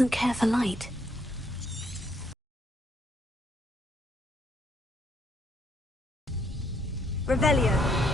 doesn't care for light. Revelio.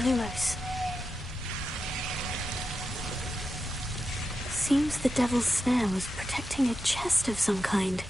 Lumos. Seems the devil's snare was protecting a chest of some kind.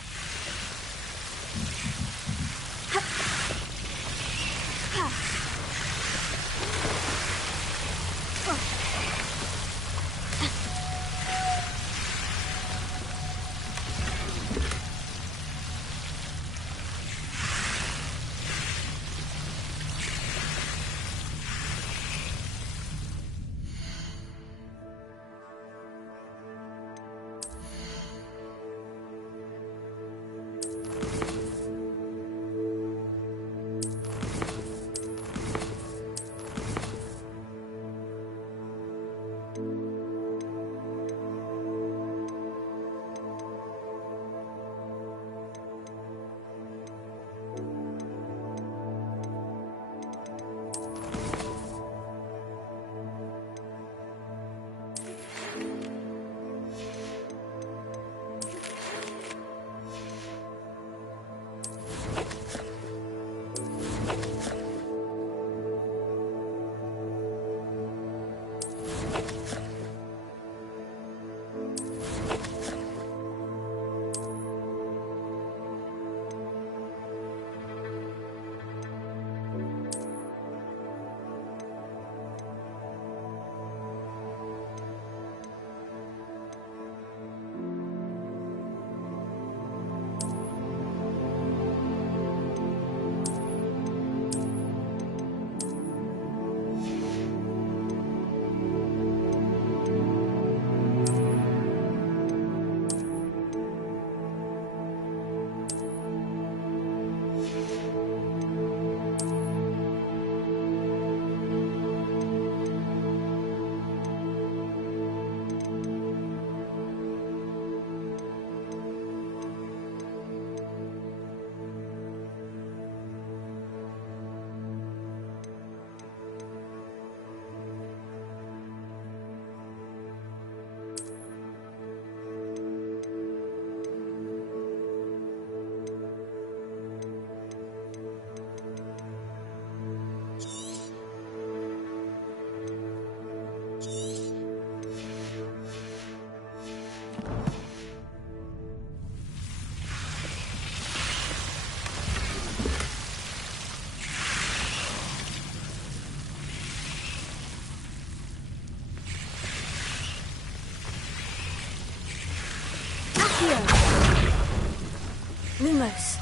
Lumos.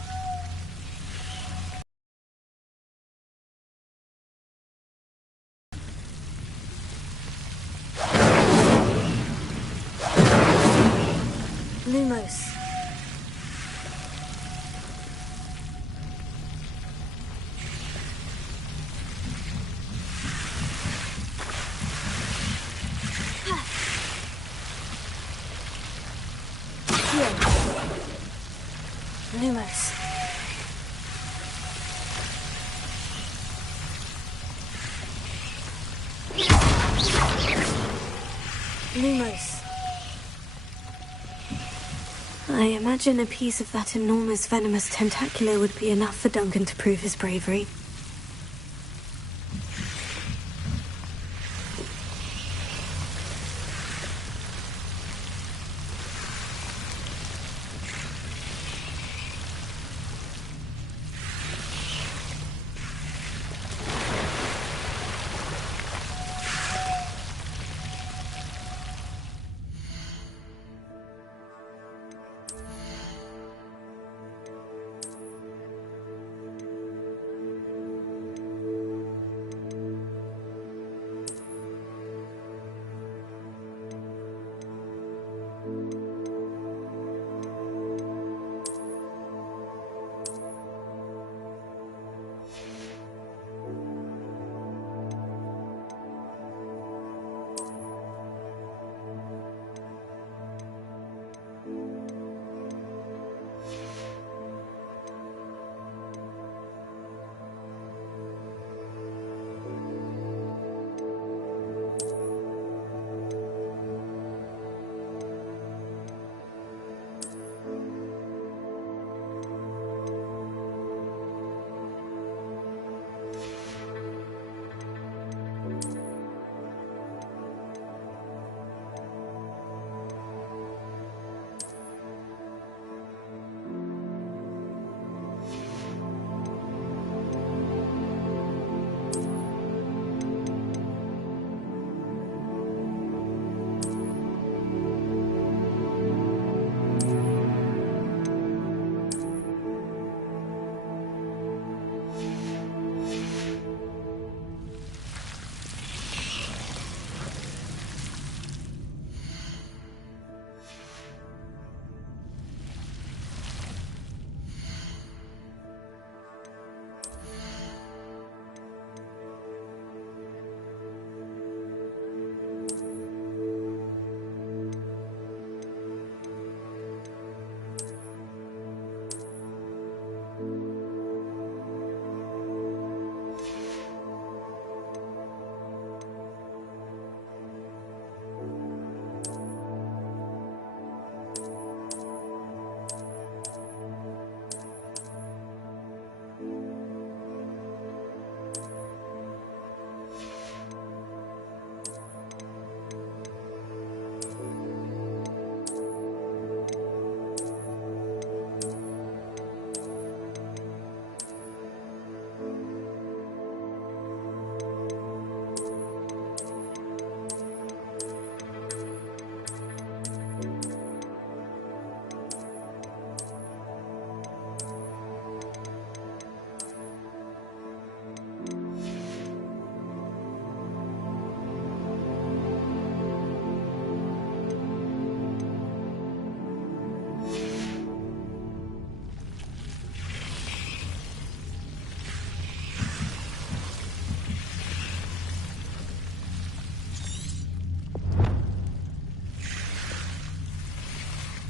Lumos. Lumos. Lumos. I imagine a piece of that enormous venomous tentacular would be enough for Duncan to prove his bravery.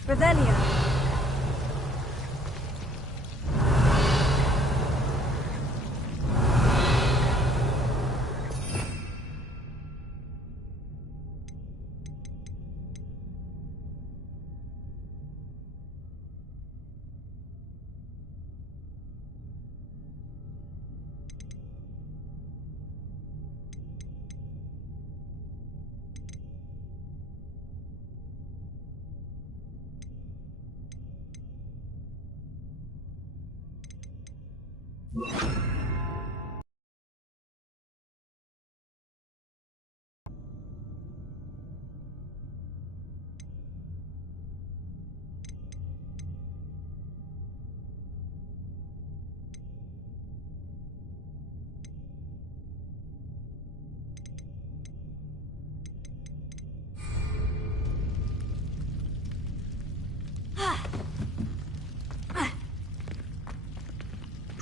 Revelio.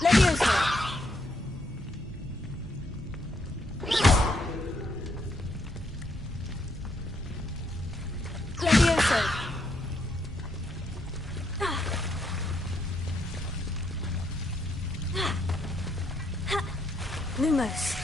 Levioso! Levioso! Lumos!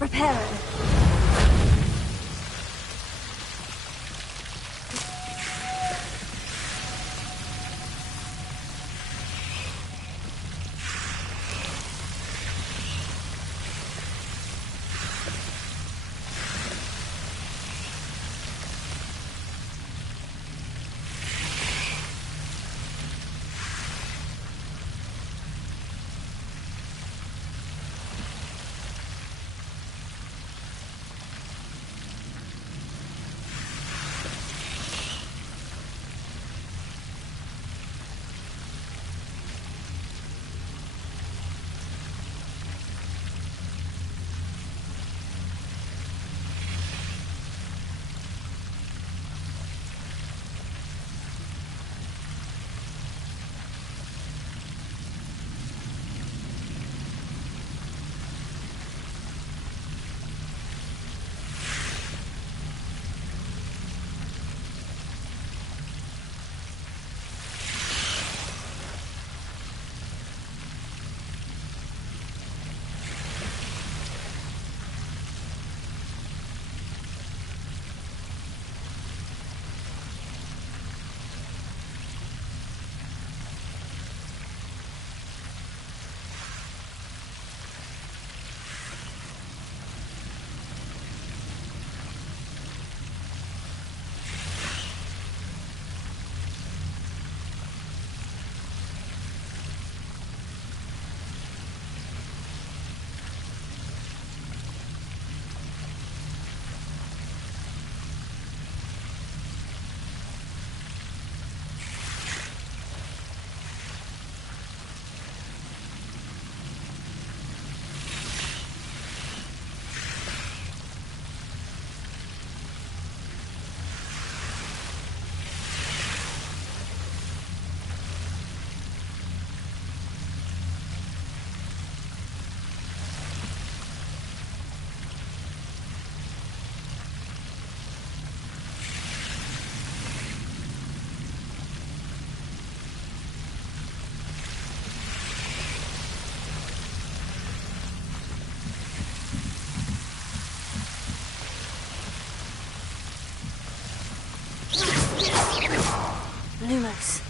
Reparo. Lumos.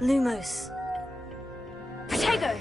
Lumos. Protego!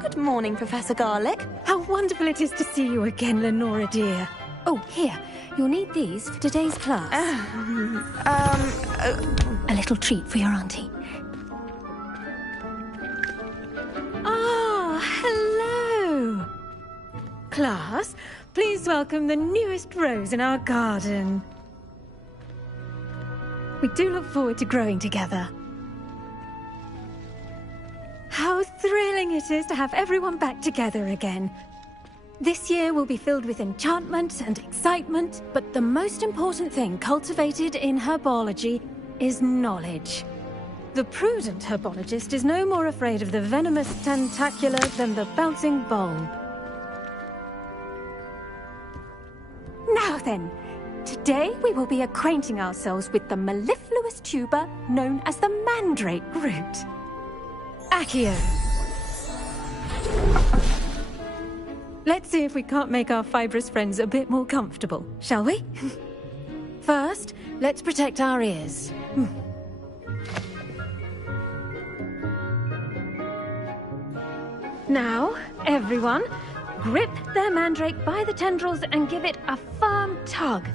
Good morning, Professor Garlick. How wonderful it is to see you again, Lenora dear. Oh, here. You'll need these for today's class. A little treat for your auntie. Ah, hello. Class, please welcome the newest rose in our garden. We do look forward to growing together. How thrilling it is to have everyone back together again. This year will be filled with enchantment and excitement, but the most important thing cultivated in herbology is knowledge. The prudent herbologist is no more afraid of the venomous tentacula than the bouncing bulb. Now then, today we will be acquainting ourselves with the mellifluous tuber known as the mandrake root. Accio. Let's see if we can't make our fibrous friends a bit more comfortable, shall we? First, let's protect our ears. Now, everyone, grip their mandrake by the tendrils and give it a firm tug.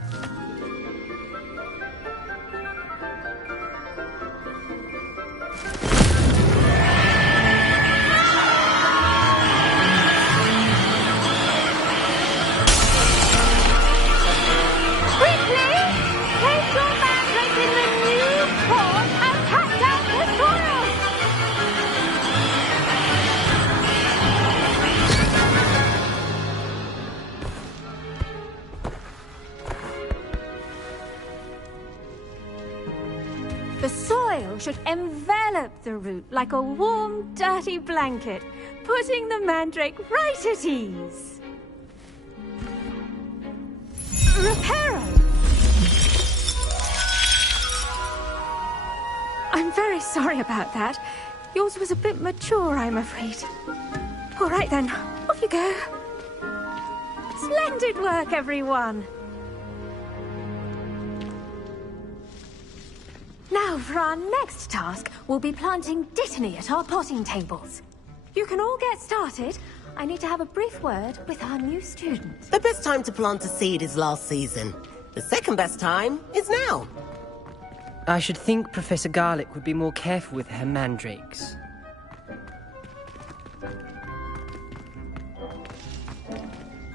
The soil should envelop the root like a warm, dirty blanket, putting the mandrake right at ease. Reparo! I'm very sorry about that. Yours was a bit mature, I'm afraid. All right then, off you go. Splendid work, everyone! Now, for our next task, we'll be planting Dittany at our potting tables. You can all get started. I need to have a brief word with our new student. The best time to plant a seed is last season. The second best time is now. I should think Professor Garlick would be more careful with her mandrakes.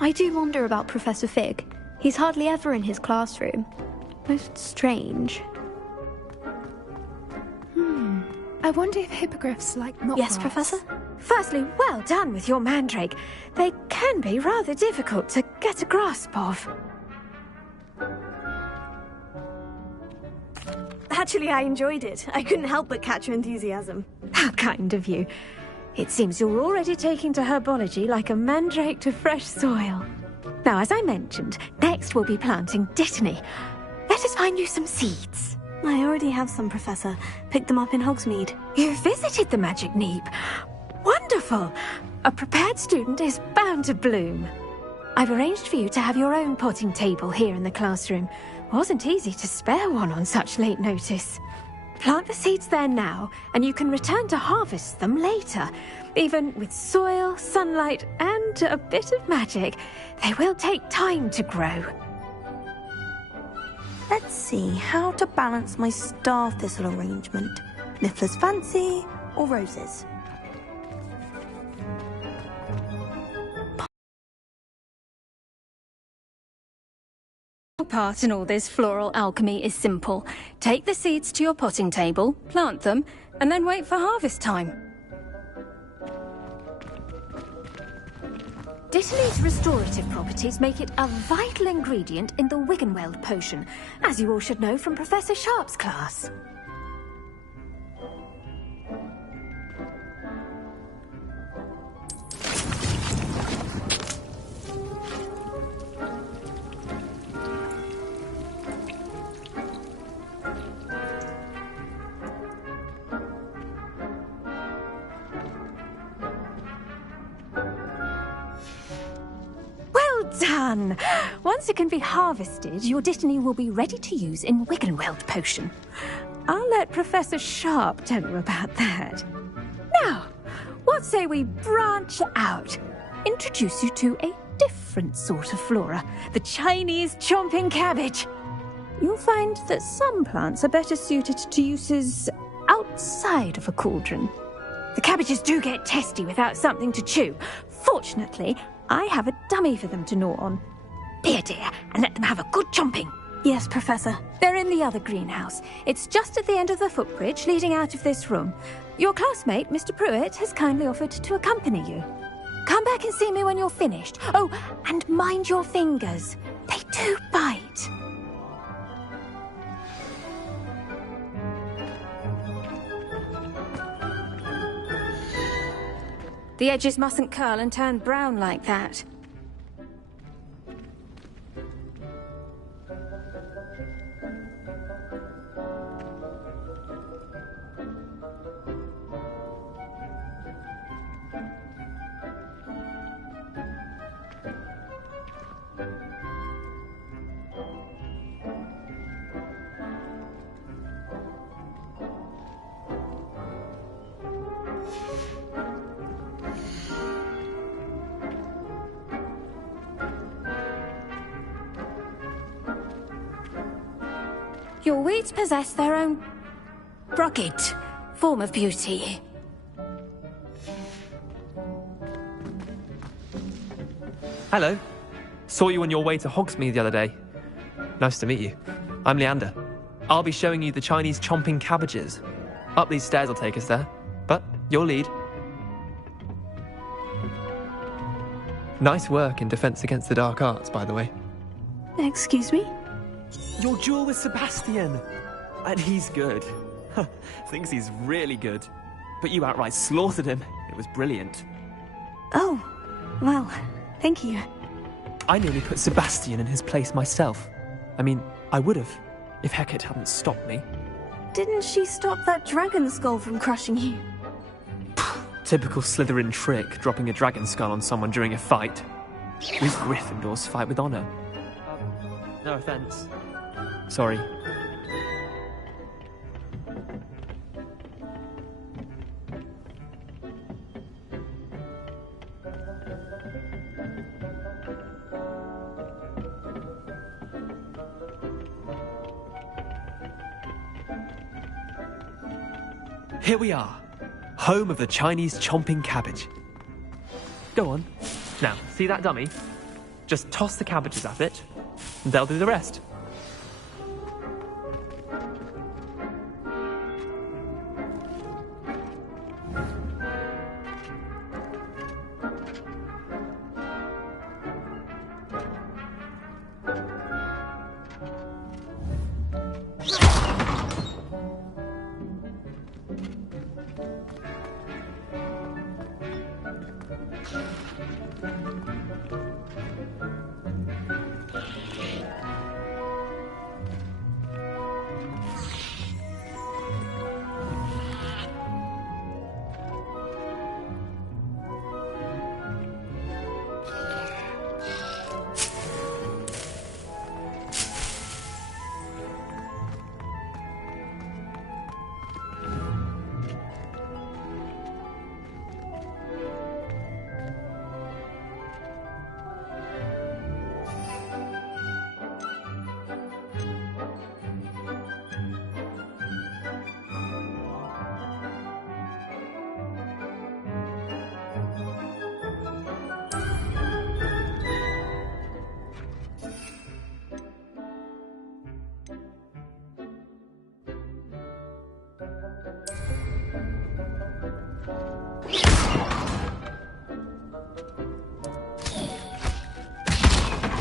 I do wonder about Professor Fig. He's hardly ever in his classroom. Most strange. I wonder if hippogriffs like knot Yes, grass. Professor? Firstly, well done with your mandrake. They can be rather difficult to get a grasp of. Actually, I enjoyed it. I couldn't help but catch your enthusiasm. How kind of you. It seems you're already taking to herbology like a mandrake to fresh soil. Now, as I mentioned, next we'll be planting Dittany. Let us find you some seeds. I already have some, Professor. Picked them up in Hogsmeade. You visited the Magic Neep. Wonderful! A prepared student is bound to bloom. I've arranged for you to have your own potting table here in the classroom, Wasn't easy to spare one on such late notice. Plant the seeds there now, and you can return to harvest them later. Even with soil, sunlight, and a bit of magic, they will take time to grow. Let's see how to balance my star thistle arrangement. Niffler's fancy or roses? Part in all this floral alchemy is simple. Take the seeds to your potting table, plant them, and then wait for harvest time. Dittany's restorative properties make it a vital ingredient in the Wiggenweld potion, as you all should know from Professor Sharp's class. Done! Once it can be harvested, your Dittany will be ready to use in Wiggenweld potion. I'll let Professor Sharp tell you about that. Now, what say we branch out? Introduce you to a different sort of flora, the Chinese chomping cabbage. You'll find that some plants are better suited to uses outside of a cauldron. The cabbages do get testy without something to chew. Fortunately, I have a dummy for them to gnaw on. Be a dear and let them have a good chomping. Yes, Professor. They're in the other greenhouse. It's just at the end of the footbridge leading out of this room. Your classmate, Mr. Pruitt, has kindly offered to accompany you. Come back and see me when you're finished. Oh, and mind your fingers. They do bite. The edges mustn't curl and turn brown like that. Your weeds possess their own rugged form of beauty. Hello. Saw you on your way to Hogsmeade the other day. Nice to meet you. I'm Leander. I'll be showing you the Chinese chomping cabbages. Up these stairs will take us there, but you'll lead. Nice work in Defense Against the Dark Arts, by the way. Excuse me? Your duel with Sebastian! And he's good. Thinks he's really good. But you outright slaughtered him. It was brilliant. Oh, well, thank you. I nearly put Sebastian in his place myself. I mean, I would have, if Hecate hadn't stopped me. Didn't she stop that dragon skull from crushing you? Typical Slytherin trick, dropping a dragon skull on someone during a fight. We Gryffindors fight with honor. No offense. Sorry. Here we are, home of the Chinese chomping cabbage. Go on. Now, see that dummy? Just toss the cabbages at it, and they'll do the rest.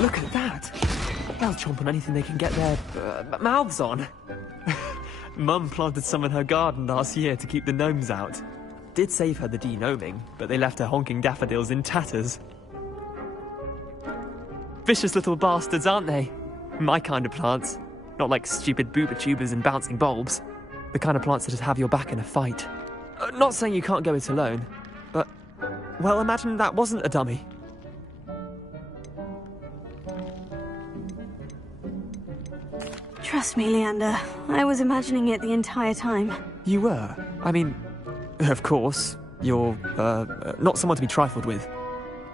Look at that. They'll chomp on anything they can get their mouths on. Mum planted some in her garden last year to keep the gnomes out. Did save her the de-gnoming, but they left her honking daffodils in tatters. Vicious little bastards, aren't they? My kind of plants. Not like stupid booba tubers and bouncing bulbs. The kind of plants that just have your back in a fight. Not saying you can't go it alone, but, well, imagine that wasn't a dummy. Trust me, Leander. I was imagining it the entire time. You were? I mean, of course, you're, not someone to be trifled with.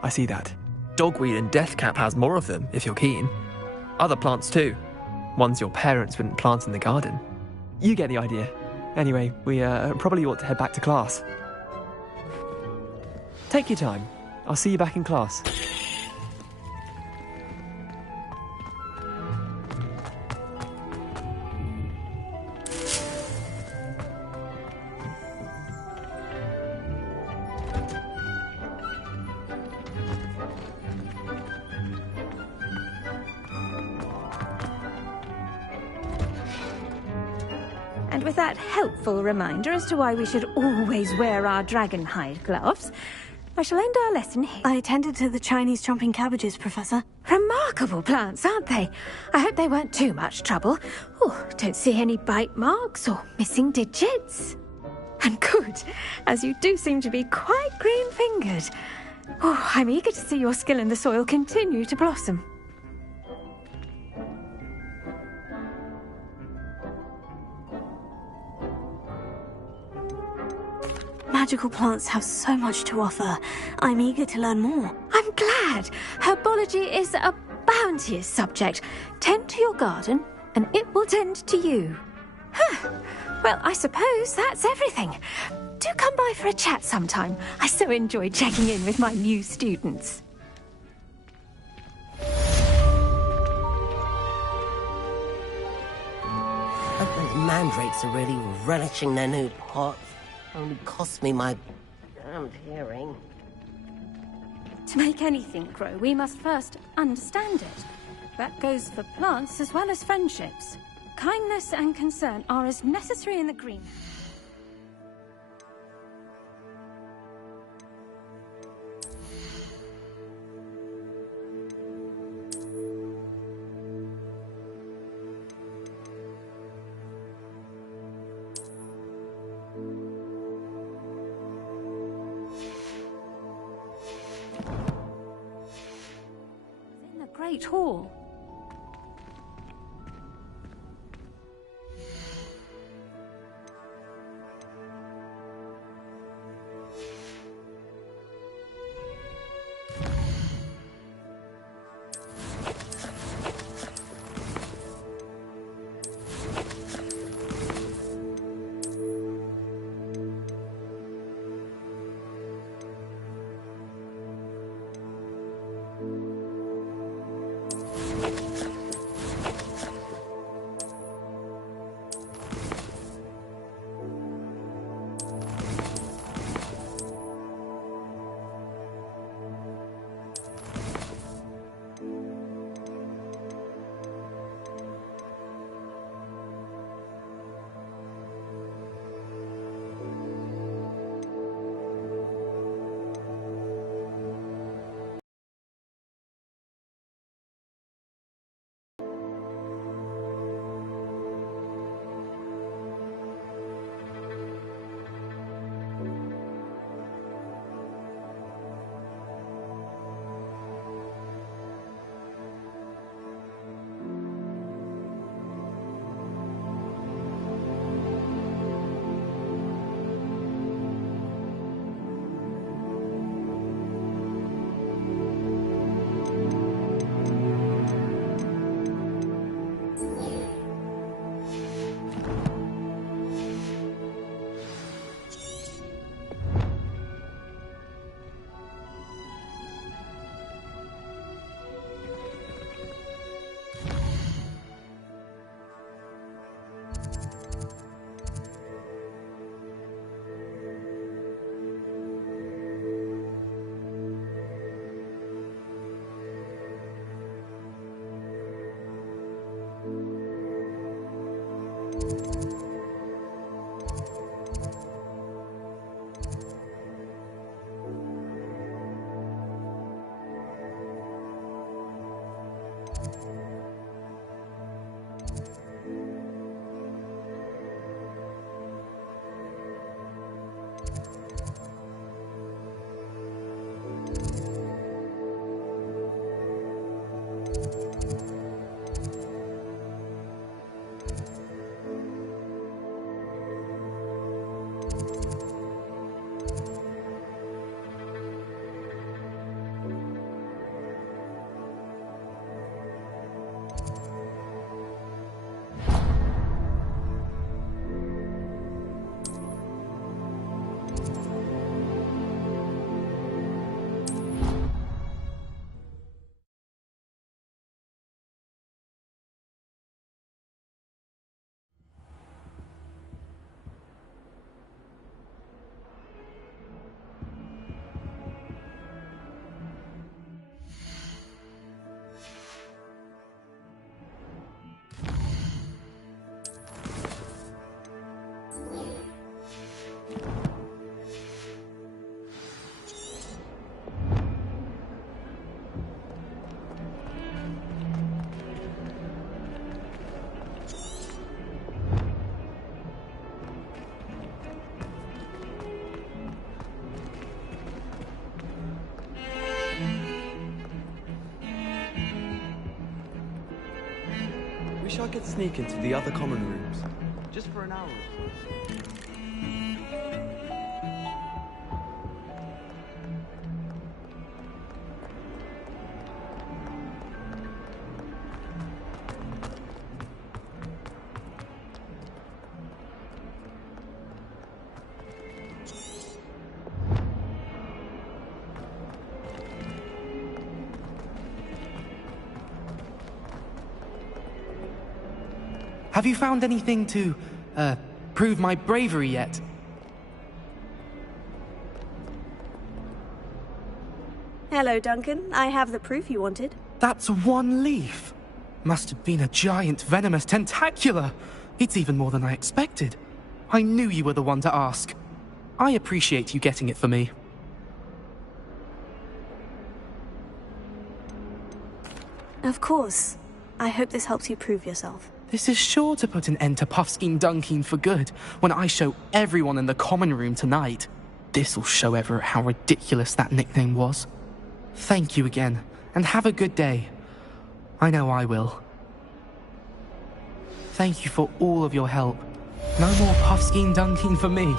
I see that. Dogweed and deathcap has more of them, if you're keen. Other plants too. Ones your parents wouldn't plant in the garden. You get the idea. Anyway, we probably ought to head back to class. Take your time. I'll see you back in class. And with that helpful reminder as to why we should always wear our dragon hide gloves, I shall end our lesson here. I attended to the Chinese chomping cabbages, Professor. Remarkable plants, aren't they? I hope they weren't too much trouble. Oh, don't see any bite marks or missing digits. And good, as you do seem to be quite green-fingered. Oh, I'm eager to see your skill in the soil continue to blossom. Magical plants have so much to offer. I'm eager to learn more. I'm glad. Herbology is a bounteous subject. Tend to your garden, and it will tend to you. Huh. Well, I suppose that's everything. Do come by for a chat sometime. I so enjoy checking in with my new students. Those mandrakes are really relishing their new pots. Only cost me my damned hearing. To make anything grow, we must first understand it. That goes for plants as well as friendships. Kindness and concern are as necessary in the green. In the Great Hall. wish I could sneak into the other common rooms. Just for an hour or so. Have you found anything to, prove my bravery yet? Hello, Duncan. I have the proof you wanted. That's one leaf. Must have been a giant venomous tentacula. It's even more than I expected. I knew you were the one to ask. I appreciate you getting it for me. Of course. I hope this helps you prove yourself. This is sure to put an end to Puffskein Dunkeen for good when I show everyone in the common room tonight. This'll show Everett how ridiculous that nickname was. Thank you again, and have a good day. I know I will. Thank you for all of your help. No more Puffskein Dunkeen for me.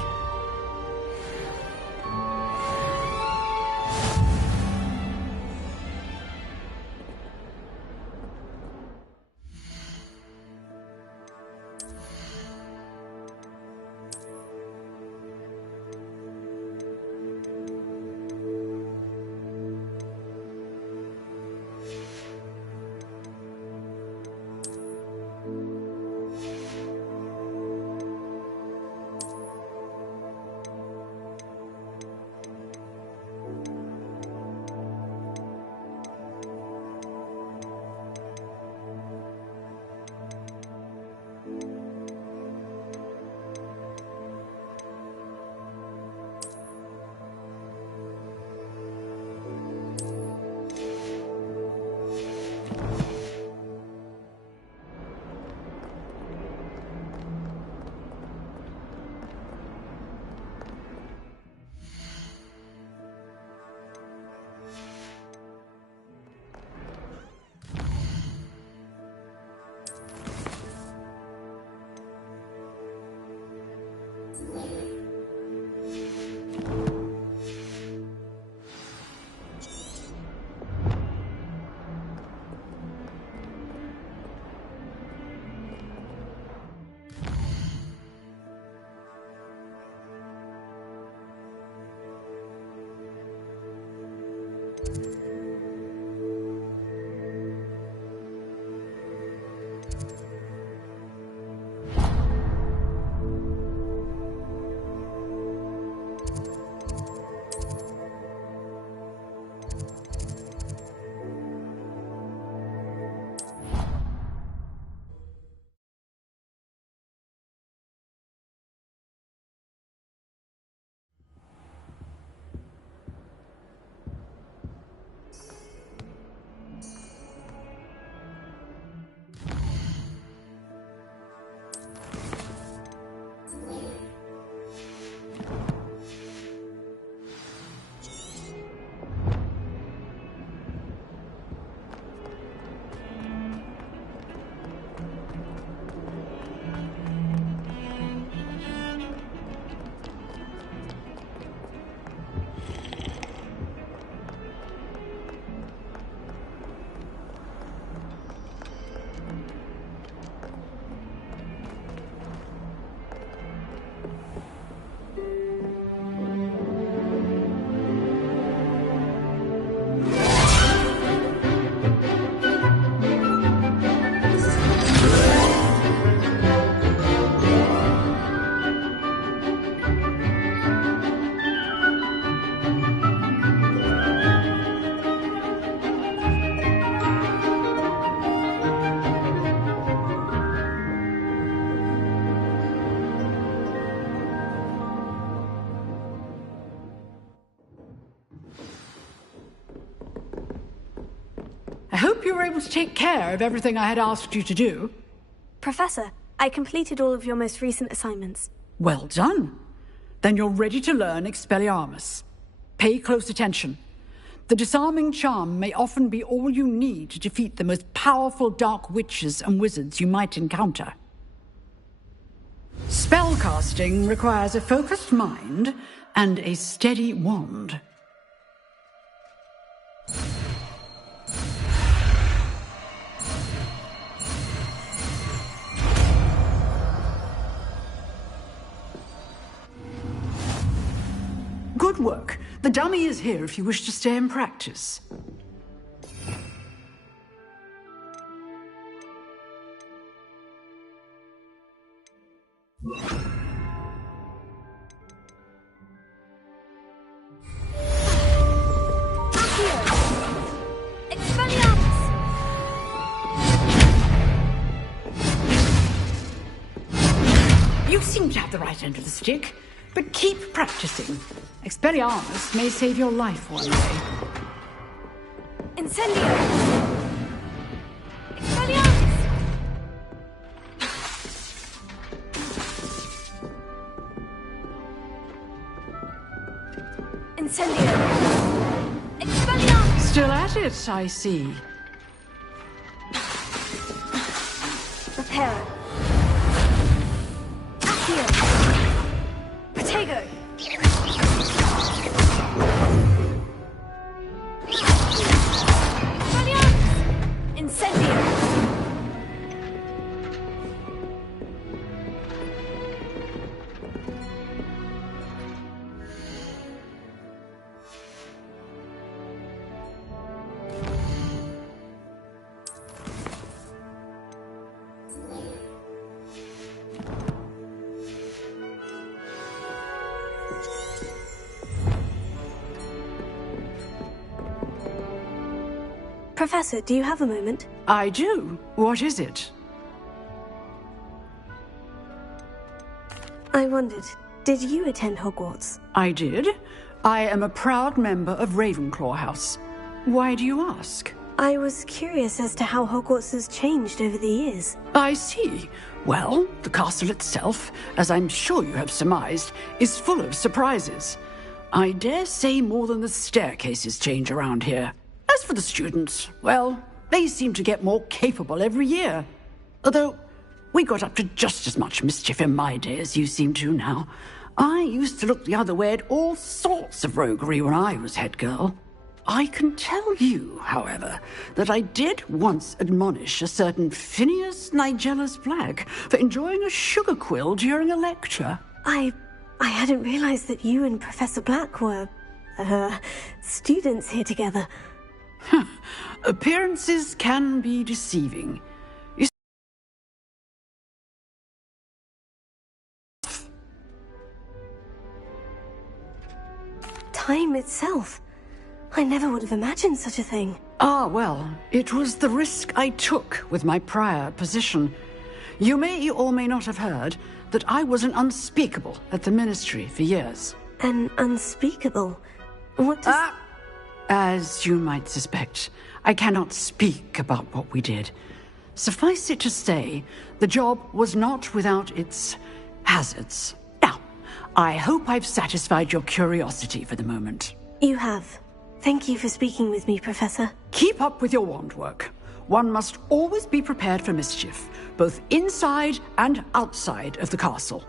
I hope you were able to take care of everything I had asked you to do. Professor, I completed all of your most recent assignments. Well done. Then you're ready to learn Expelliarmus. Pay close attention. The disarming charm may often be all you need to defeat the most powerful dark witches and wizards you might encounter. Spellcasting requires a focused mind and a steady wand. Good work. The dummy is here if you wish to stay and practice. You seem to have the right end of the stick, but keep practicing. Expelliarmus may save your life one day. Incendio! Expelliarmus! Incendio! Expelliarmus! Still at it, I see. Reparo. Accio! Protego! Incendio! Professor, do you have a moment? I do. What is it? I wondered, did you attend Hogwarts? I did. I am a proud member of Ravenclaw House. Why do you ask? I was curious as to how Hogwarts has changed over the years. I see. Well, the castle itself, as I'm sure you have surmised, is full of surprises. I dare say more than the staircases change around here. As for the students, well, they seem to get more capable every year. Although, we got up to just as much mischief in my day as you seem to now. I used to look the other way at all sorts of roguery when I was head girl. I can tell you, however, that I did once admonish a certain Phineas Nigellus Black for enjoying a sugar quill during a lecture. I hadn't realized that you and Professor Black were, students here together. Appearances can be deceiving. Time itself. I never would have imagined such a thing. Ah, well, it was the risk I took with my prior position. You may or may not have heard that I was an unspeakable at the Ministry for years. An unspeakable? What does... As you might suspect, I cannot speak about what we did. Suffice it to say, the job was not without its hazards. Now, I hope I've satisfied your curiosity for the moment. You have. Thank you for speaking with me, Professor. Keep up with your wand work. One must always be prepared for mischief, both inside and outside of the castle.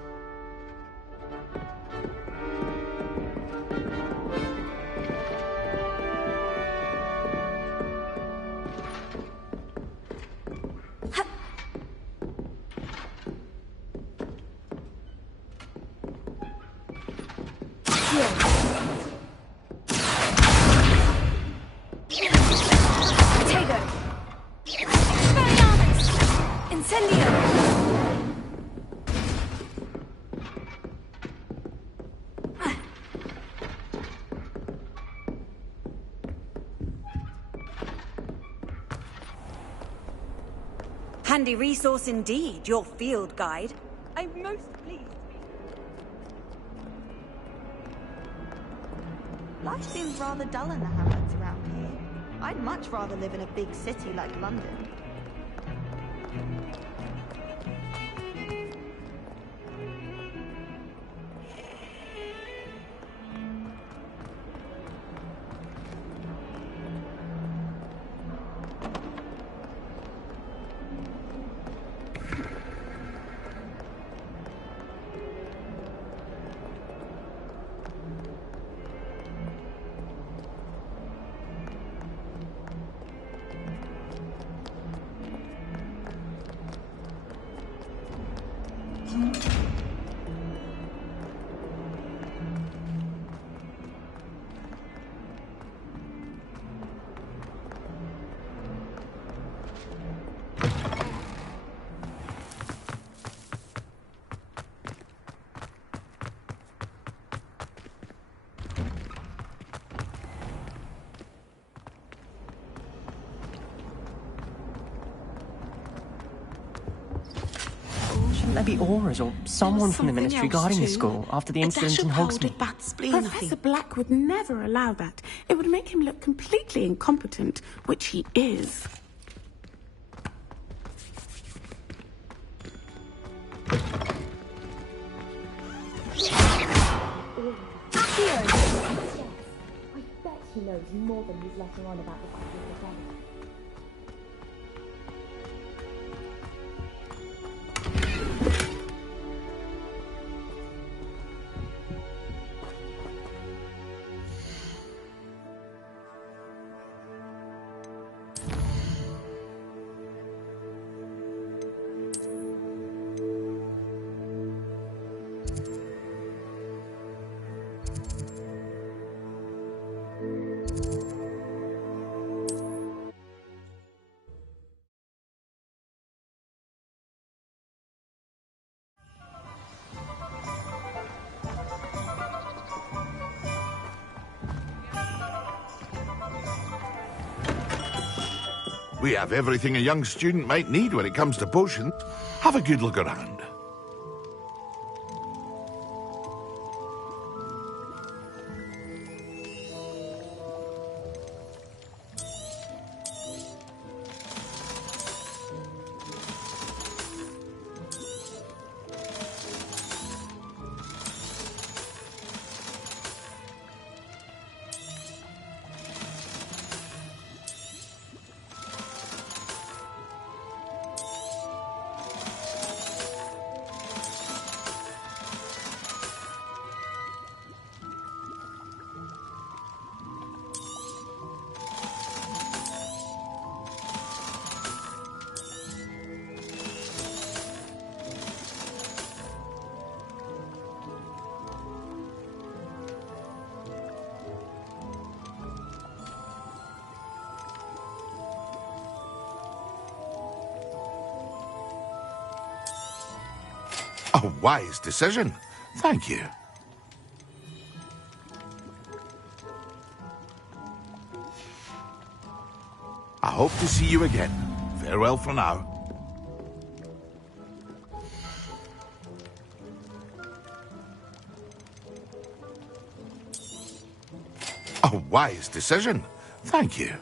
Handy resource indeed, your field guide. I'm most pleased to be... Life seems rather dull in the hamlets around here. I'd much rather live in a big city like London. Shouldn't there be auras or someone from the Ministry guarding the school after the incident in Hogsmeade? Professor Black would never allow that. It would make him look completely incompetent, which he is. He knows more than he's letting on about the fact of the family. We have everything a young student might need when it comes to potions. Have a good look around. A wise decision. Thank you. I hope to see you again. Farewell for now. A wise decision. Thank you.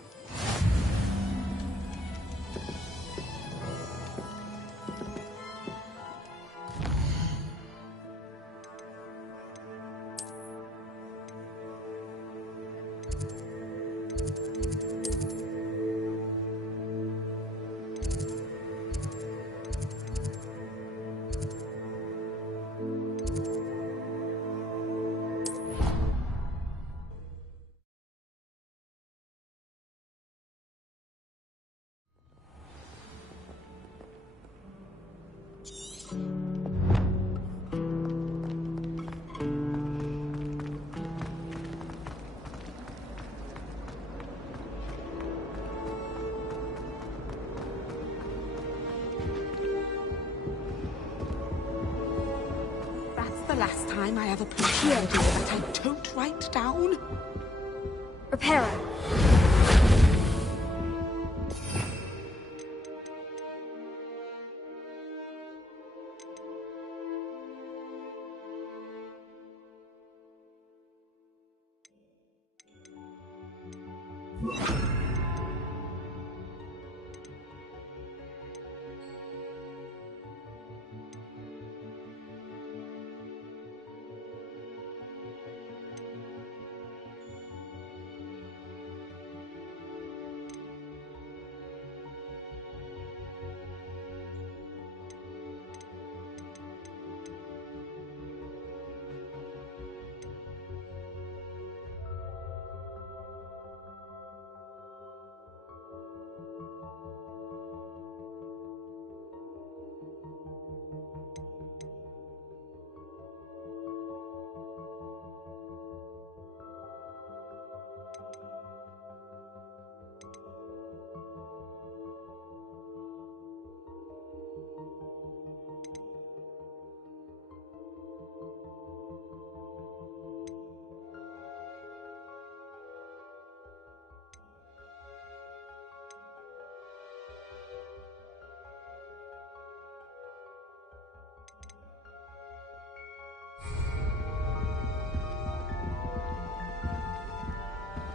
The last time I ever put an idea that I don't write down. Reparo.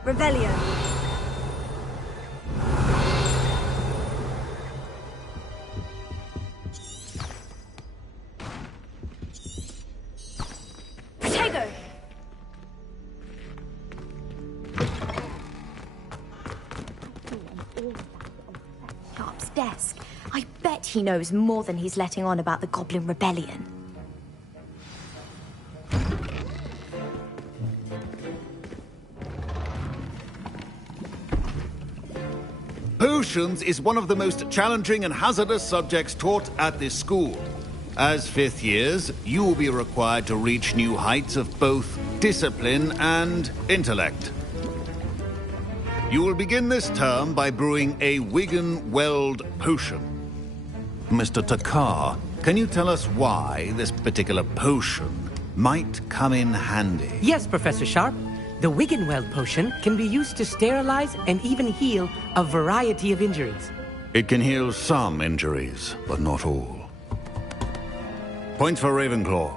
Revelio. Protego! Sharp's desk. I bet he knows more than he's letting on about the Goblin Rebellion. Potions is one of the most challenging and hazardous subjects taught at this school. As fifth years, you will be required to reach new heights of both discipline and intellect. You will begin this term by brewing a Wigan-Weld potion. Mr. Takar, can you tell us why this particular potion might come in handy? Yes, Professor Sharp. The Wigan-Weld potion can be used to sterilize and even heal a variety of injuries. It can heal some injuries, but not all. Points for Ravenclaw.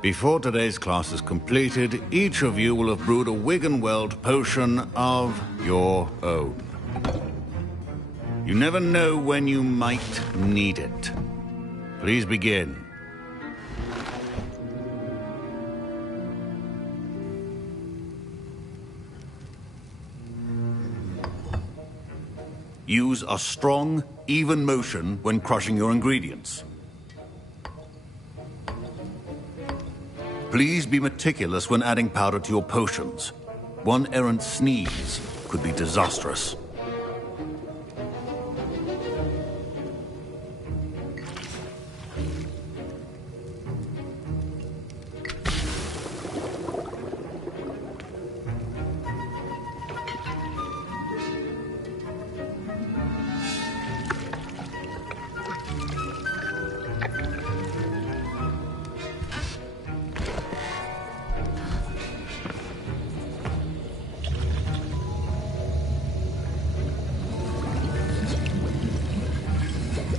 Before today's class is completed, each of you will have brewed a Wigan-Weld potion of your own. You never know when you might need it. Please begin. Use a strong, even motion when crushing your ingredients. Please be meticulous when adding powder to your potions. One errant sneeze could be disastrous.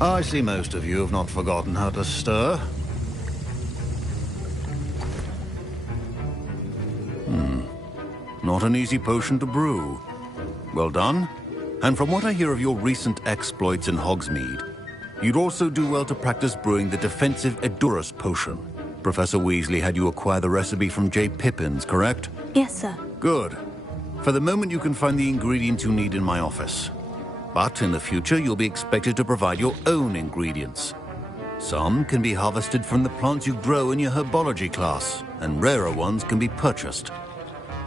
I see most of you have not forgotten how to stir. Not an easy potion to brew. Well done. And from what I hear of your recent exploits in Hogsmeade, you'd also do well to practice brewing the defensive Edurus potion. Professor Weasley had you acquire the recipe from J. Pippins, correct? Yes, sir. Good. For the moment, you can find the ingredients you need in my office. But in the future, you'll be expected to provide your own ingredients. Some can be harvested from the plants you grow in your herbology class, and rarer ones can be purchased.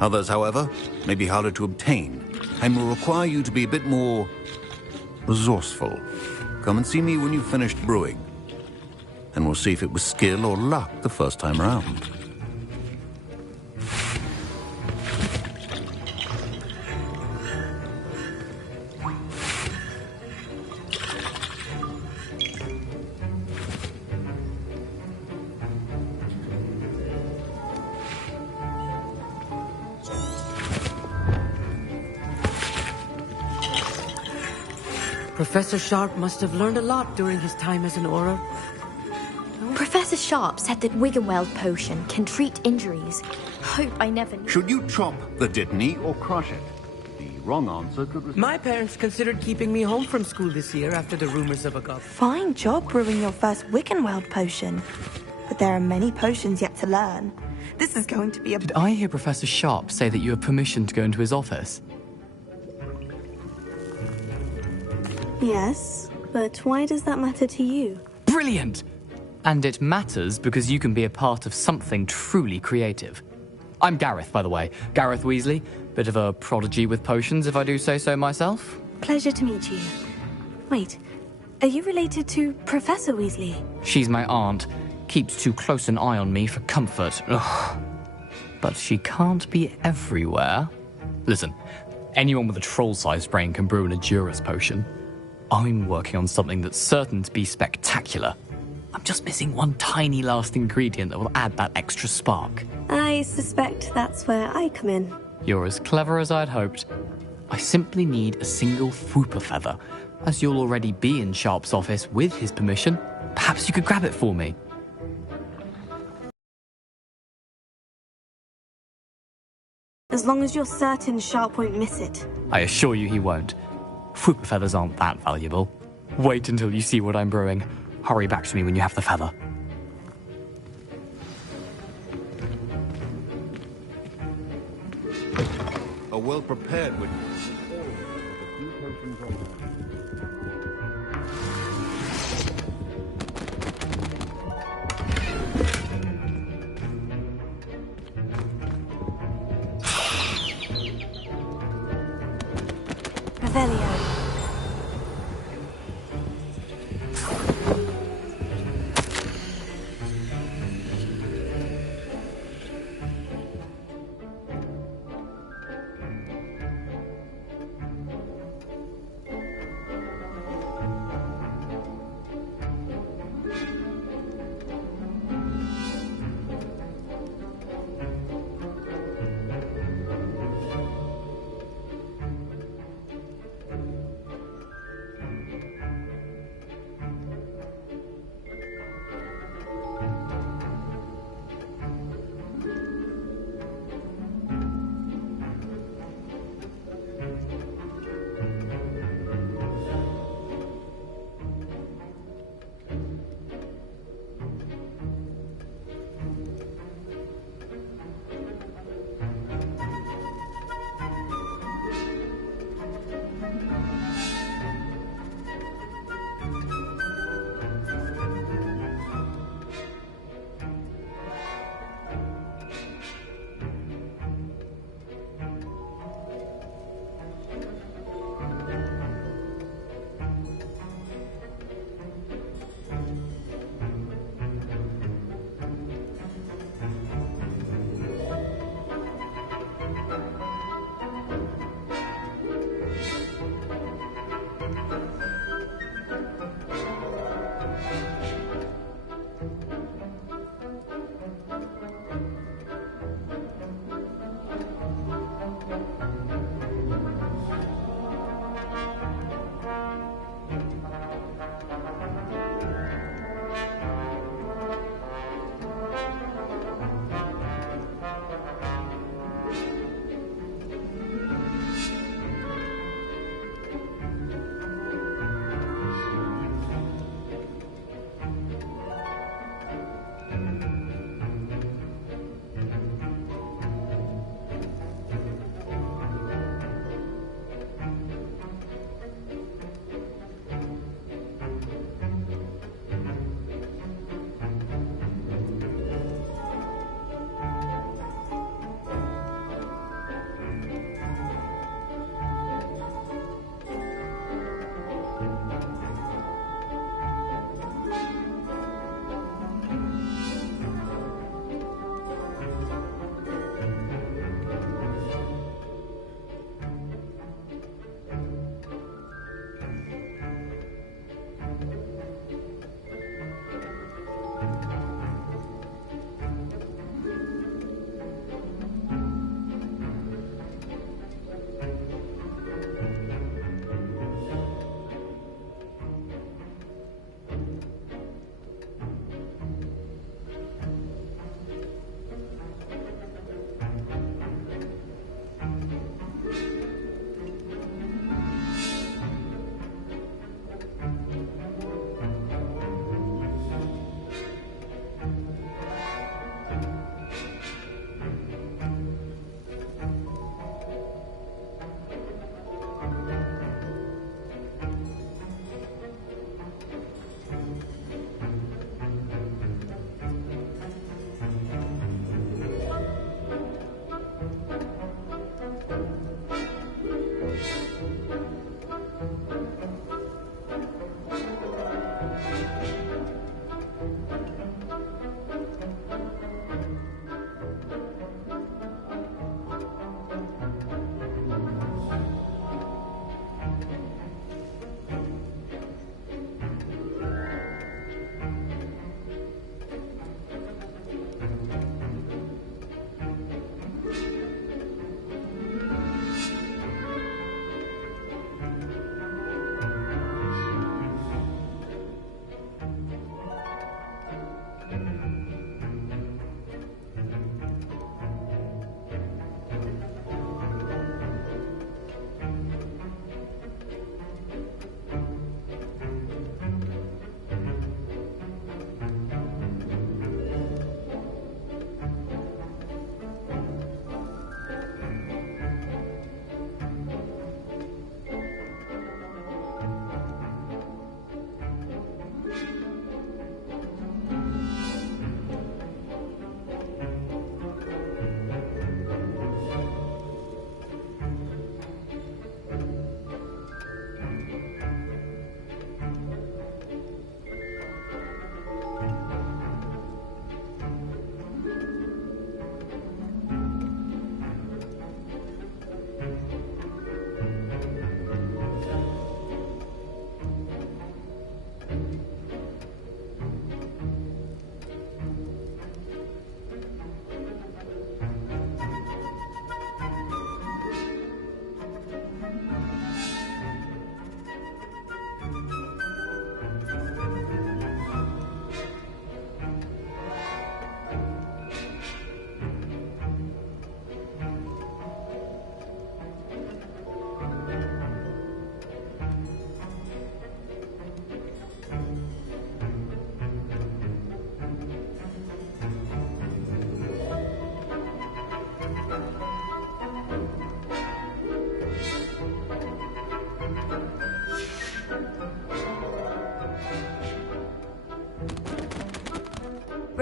Others, however, may be harder to obtain, and will require you to be a bit more resourceful. Come and see me when you've finished brewing, and we'll see if it was skill or luck the first time round. Professor Sharp must have learned a lot during his time as an Auror. Professor Sharp said that Wigan-Weld potion can treat injuries. Hope I never knew. Should you chop the Dittany or crush it? The wrong answer could... My parents considered keeping me home from school this year after the rumors of a goblin. Fine job brewing your first Wigan-Weld potion. But there are many potions yet to learn. This is going to be a... Did I hear Professor Sharp say that you have permission to go into his office? Yes, but why does that matter to you? Brilliant! And it matters because you can be a part of something truly creative. I'm Gareth, by the way. Gareth Weasley. Bit of a prodigy with potions, if I do say so myself. Pleasure to meet you. Wait, are you related to Professor Weasley? She's my aunt. Keeps too close an eye on me for comfort. Ugh. But she can't be everywhere. Listen, anyone with a troll-sized brain can brew an Edurus potion. I'm working on something that's certain to be spectacular. I'm just missing one tiny last ingredient that will add that extra spark. I suspect that's where I come in. You're as clever as I'd hoped. I simply need a single Fwooper feather. As you'll already be in Sharp's office with his permission, perhaps you could grab it for me. As long as you're certain Sharp won't miss it. I assure you he won't. Whooper feathers aren't that valuable. Wait until you see what I'm brewing. Hurry back to me when you have the feather. A well-prepared witness. Revelio.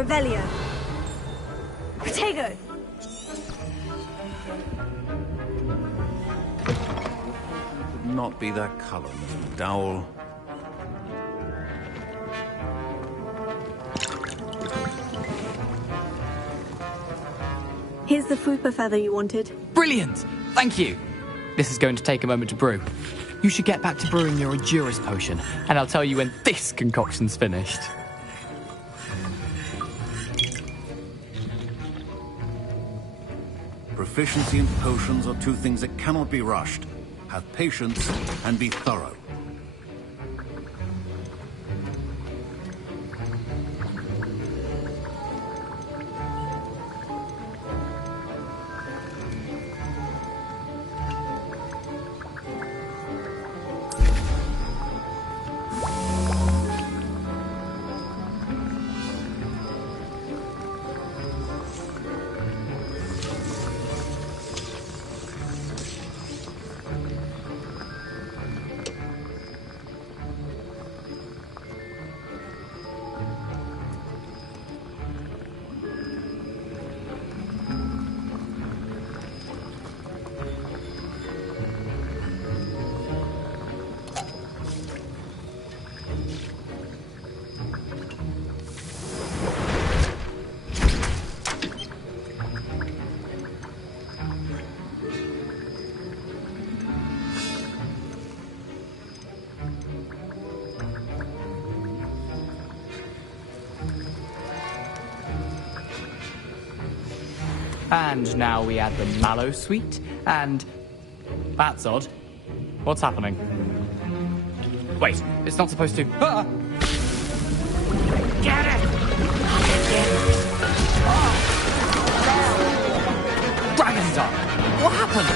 Revelio. Protego. Could not be that color, Mr. McDowell. Here's the Fupa feather you wanted. Brilliant! Thank you! This is going to take a moment to brew. You should get back to brewing your Edurus potion, and I'll tell you when this concoction's finished. Proficiency and potions are two things that cannot be rushed. Have patience and be thorough. And now we add the mallow sweet, and... That's odd. What's happening? Wait, it's not supposed to... Ah! Get it! Dragon's Eye! What happened?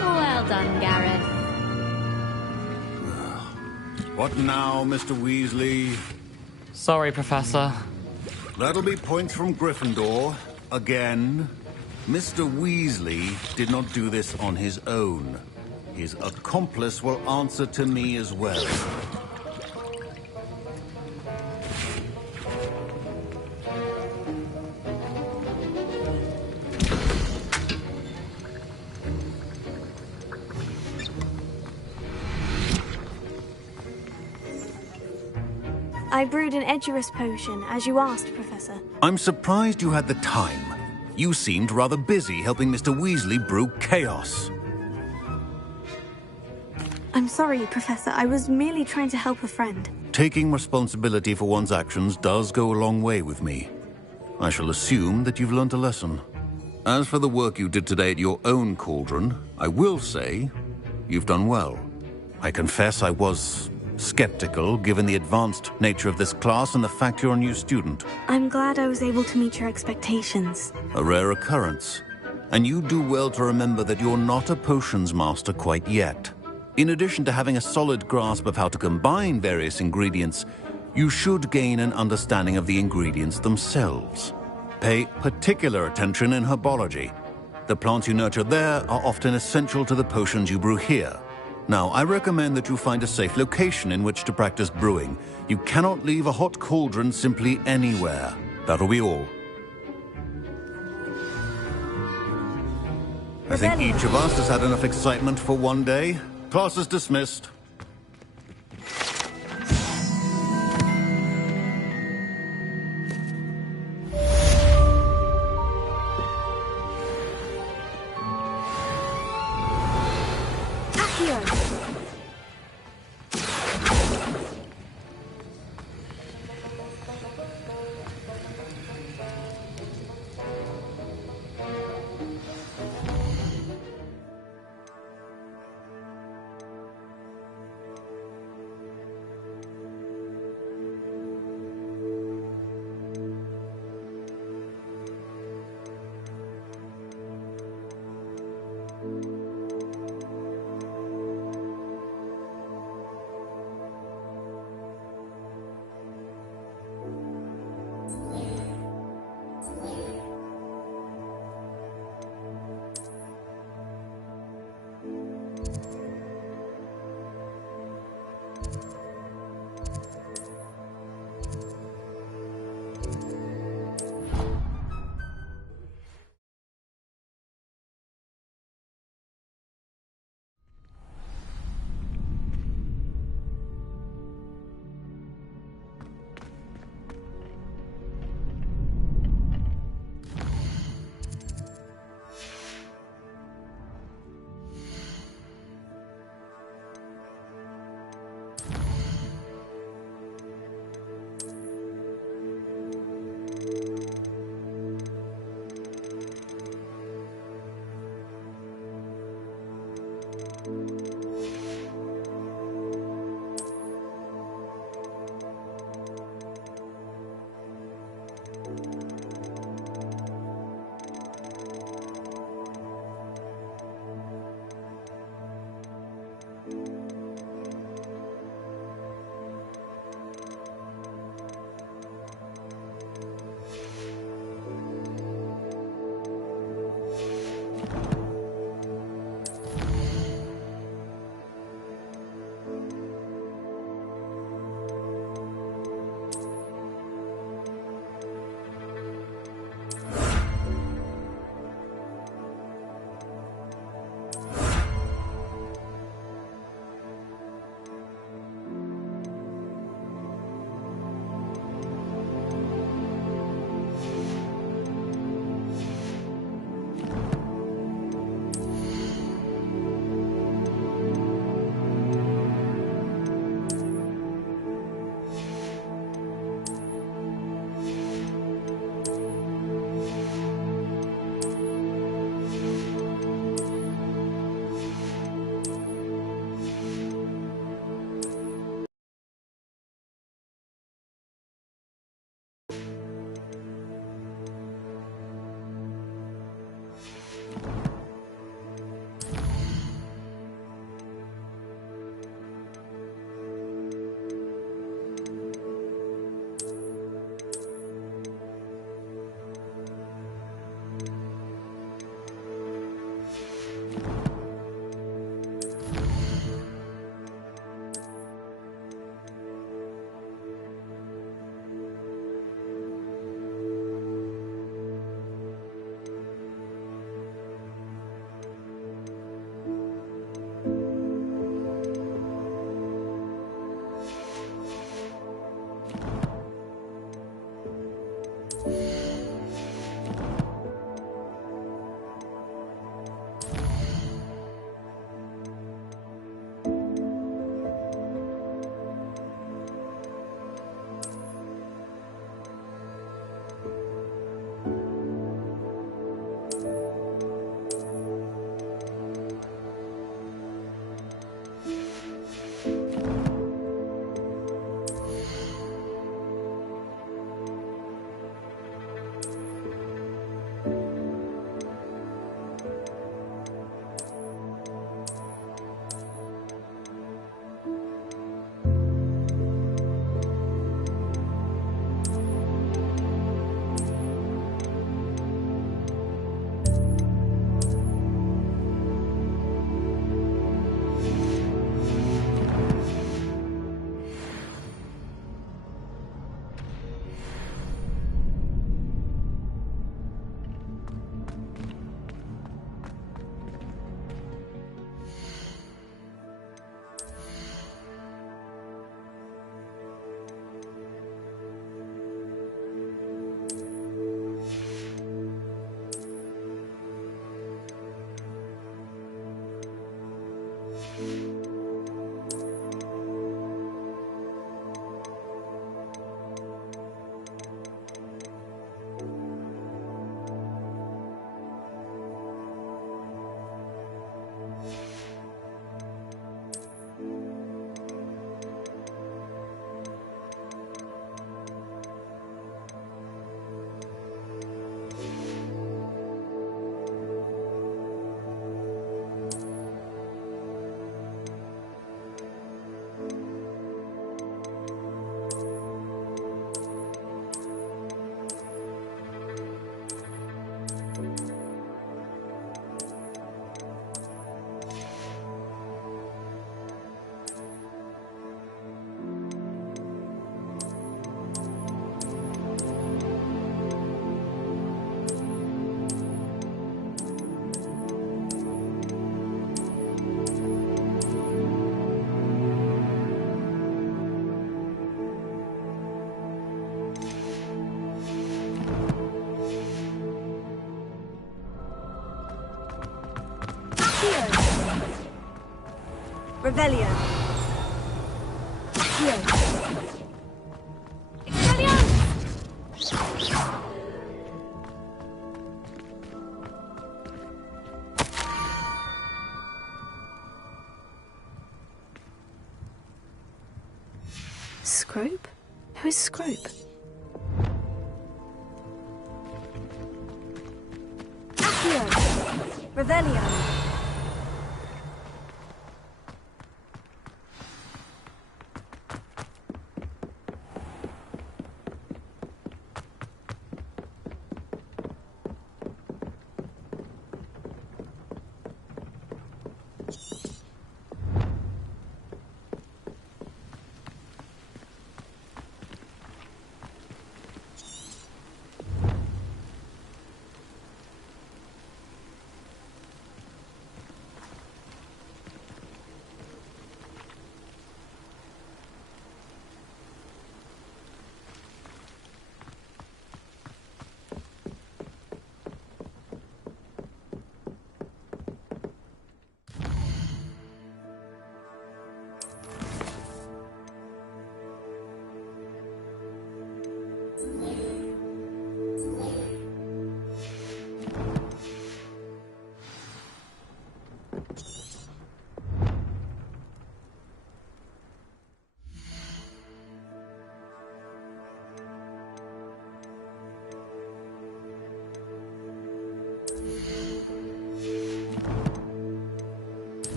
Well done, Gareth. What now, Mr. Weasley? Sorry, Professor. That'll be points from Gryffindor. Again. Mr. Weasley did not do this on his own. His accomplice will answer to me as well. I brewed an Edurus potion, as you asked, Professor. I'm surprised you had the time. You seemed rather busy helping Mr. Weasley brew chaos. I'm sorry, Professor. I was merely trying to help a friend. Taking responsibility for one's actions does go a long way with me. I shall assume that you've learnt a lesson. As for the work you did today at your own cauldron, I will say you've done well. I confess I was skeptical, given the advanced nature of this class and the fact you're a new student. I'm glad I was able to meet your expectations. A rare occurrence. And you do well to remember that you're not a potions master quite yet. In addition to having a solid grasp of how to combine various ingredients, you should gain an understanding of the ingredients themselves. Pay particular attention in herbology. The plants you nurture there are often essential to the potions you brew here. Now, I recommend that you find a safe location in which to practice brewing. You cannot leave a hot cauldron simply anywhere. That'll be all. I think each of us has had enough excitement for one day. Class is dismissed. Revelio. Accio. Scrope? Who is Scrope? Accio. Revelio.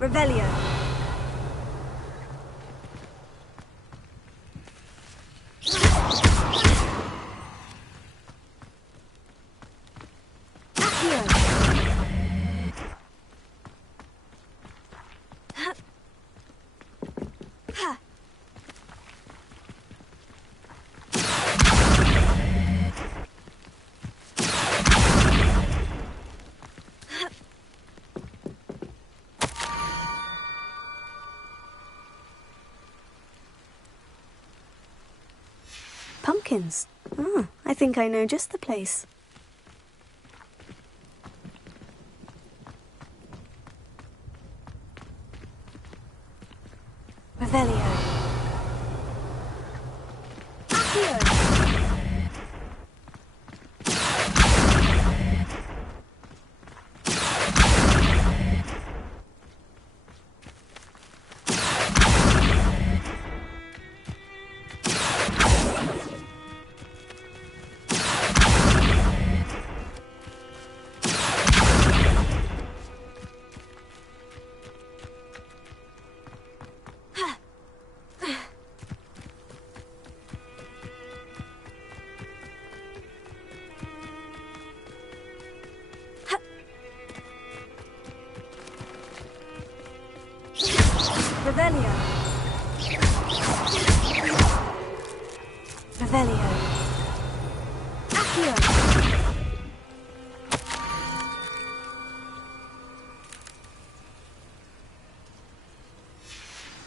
Revelio. Pumpkins. Ah, I think I know just the place. Revelio. Revelio. Revelio. Accio.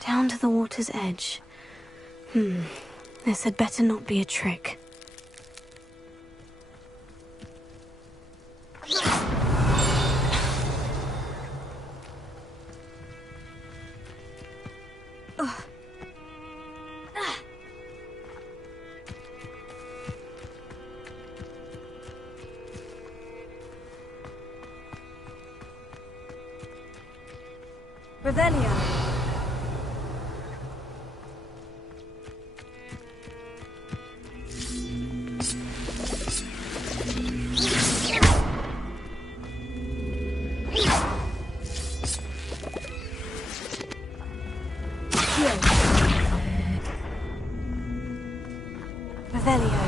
Down to the water's edge. This had better not be a trick. Revelio. Revelio.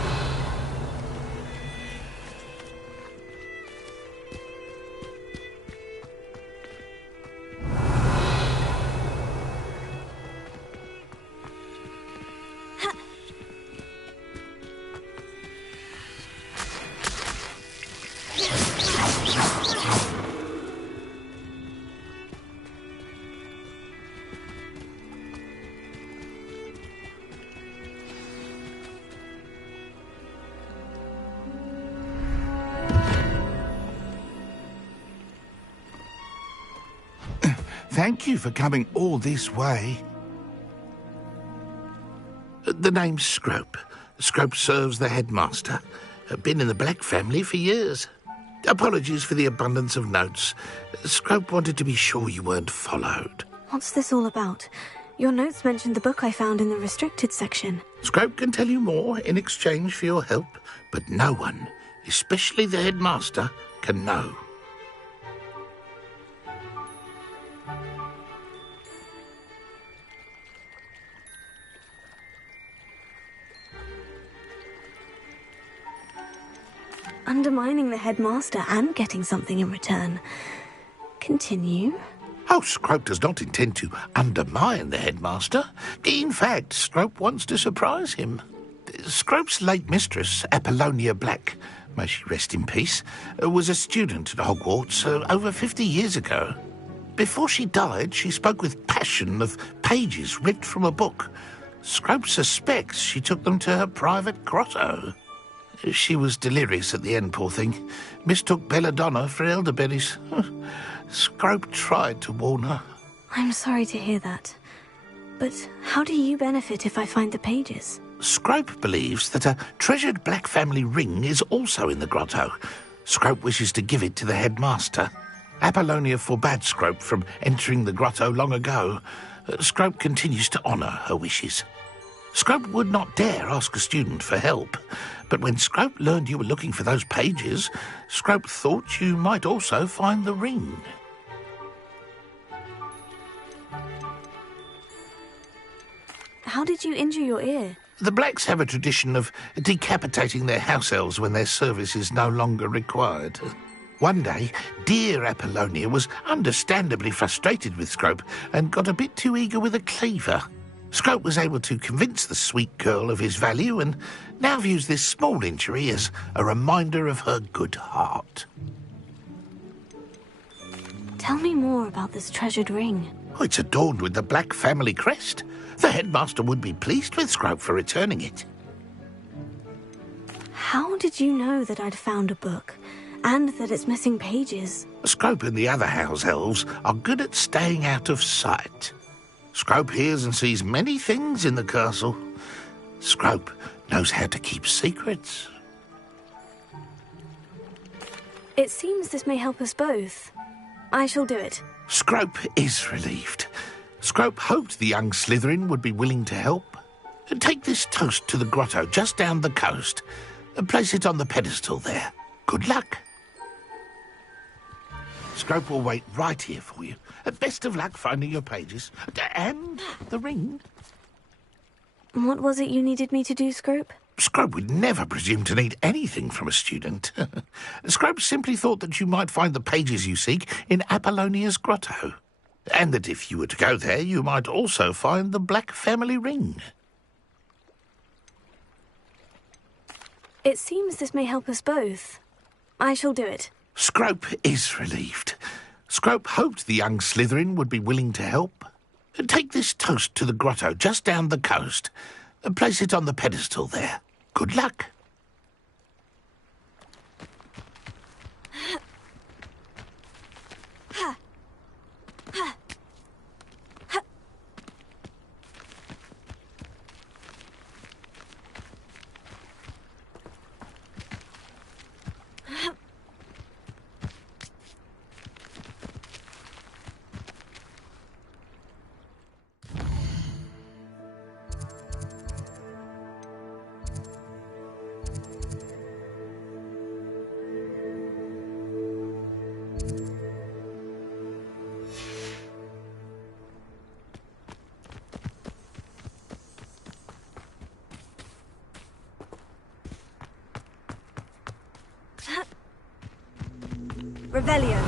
Thank you for coming all this way. The name's Scrope. Scrope serves the headmaster. Been in the Black family for years. Apologies for the abundance of notes. Scrope wanted to be sure you weren't followed. What's this all about? Your notes mentioned the book I found in the restricted section. Scrope can tell you more in exchange for your help, but no one, especially the headmaster, can know. Undermining the headmaster and getting something in return. Continue. Oh, Scrope does not intend to undermine the headmaster. In fact, Scrope wants to surprise him. Scrope's late mistress, Apollonia Black, may she rest in peace, was a student at Hogwarts over 50 years ago. Before she died, she spoke with passion of pages ripped from a book. Scrope suspects she took them to her private grotto. She was delirious at the end, poor thing. Mistook belladonna for elderberries. Scrope tried to warn her. I'm sorry to hear that. But how do you benefit if I find the pages? Scrope believes that a treasured Black family ring is also in the grotto. Scrope wishes to give it to the headmaster. Apollonia forbade Scrope from entering the grotto long ago. Scrope continues to honour her wishes. Scrope would not dare ask a student for help, but when Scrope learned you were looking for those pages, Scrope thought you might also find the ring. How did you injure your ear? The Blacks have a tradition of decapitating their house elves when their service is no longer required. One day, dear Apollonia was understandably frustrated with Scrope and got a bit too eager with a cleaver. Scrope was able to convince the sweet girl of his value and now views this small injury as a reminder of her good heart. Tell me more about this treasured ring. Oh, it's adorned with the Black family crest. The headmaster would be pleased with Scrope for returning it. How did you know that I'd found a book and that it's missing pages? Scrope and the other house elves are good at staying out of sight. Scrope hears and sees many things in the castle. Scrope knows how to keep secrets. It seems this may help us both. I shall do it. Scrope is relieved. Scrope hoped the young Slytherin would be willing to help. Take this toast to the grotto just down the coast and place it on the pedestal there. Good luck. Scrope will wait right here for you. Best of luck finding your pages. And the ring. What was it you needed me to do, Scrope? Scrope would never presume to need anything from a student. Scrope simply thought that you might find the pages you seek in Apollonia's grotto. And that if you were to go there, you might also find the Black family ring. It seems this may help us both. I shall do it. Scrope is relieved. Scrope hoped the young Slytherin would be willing to help. Take this toast to the grotto just down the coast and place it on the pedestal there. Good luck. Revelio.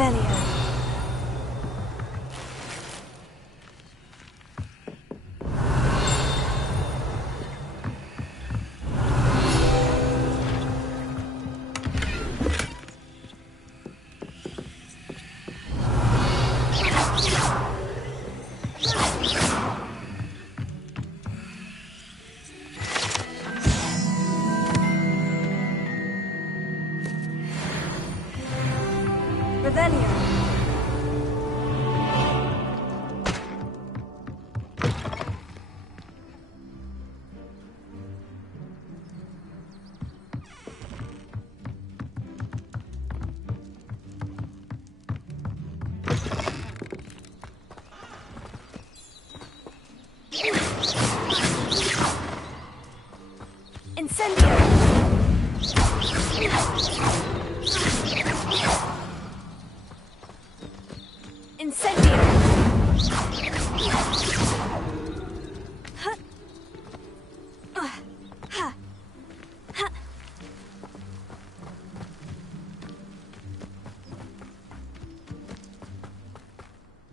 Revelio.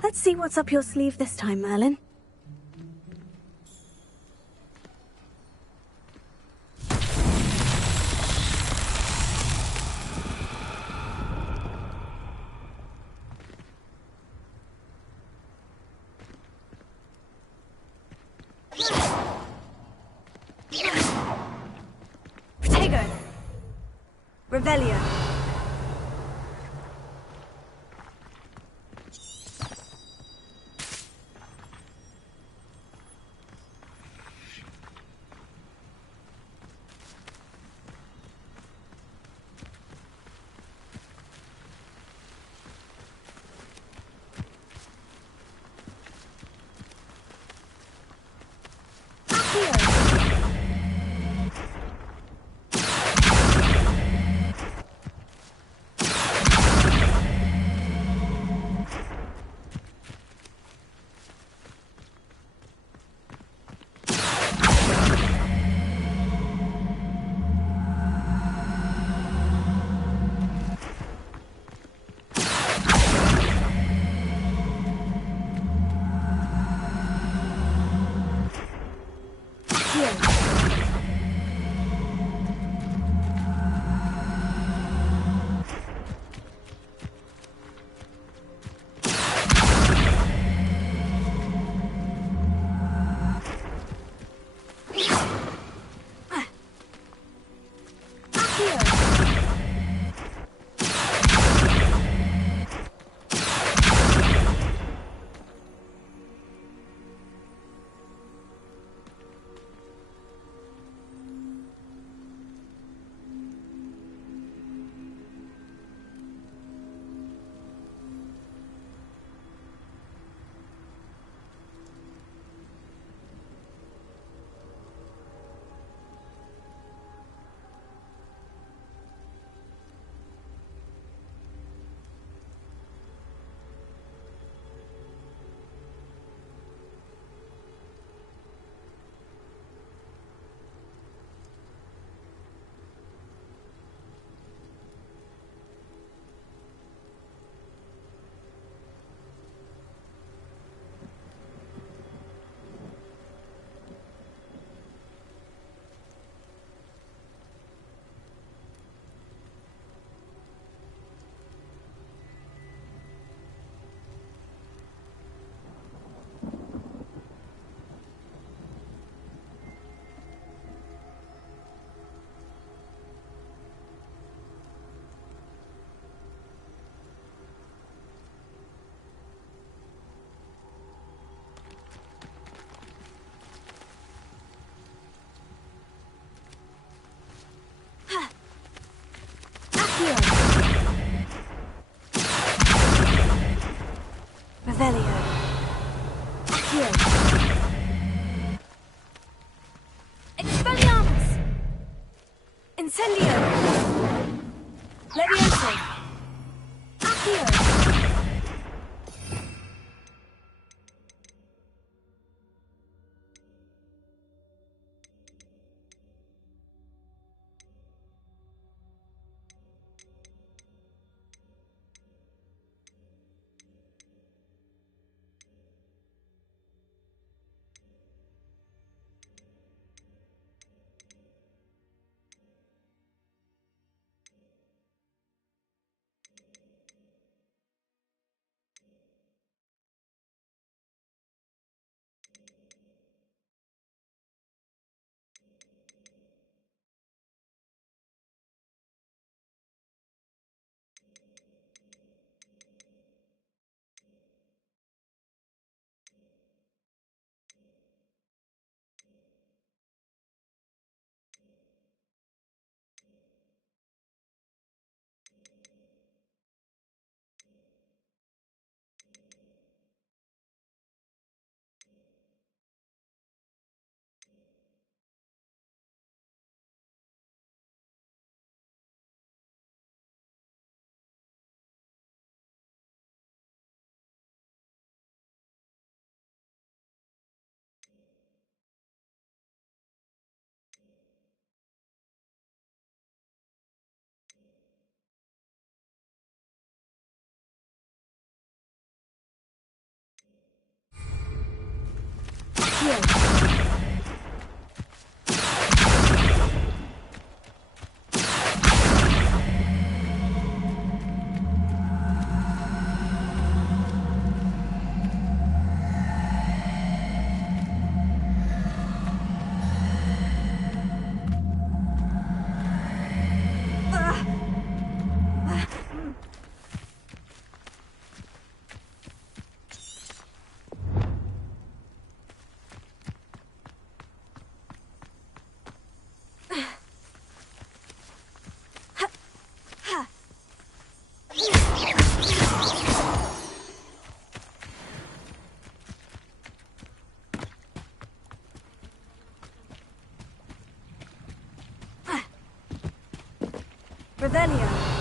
Let's see what's up your sleeve this time, Merlin. Protego! Revelio. Revelio. Accio. Expelliarmus! Incendio! Levioso! Accio! Revelio.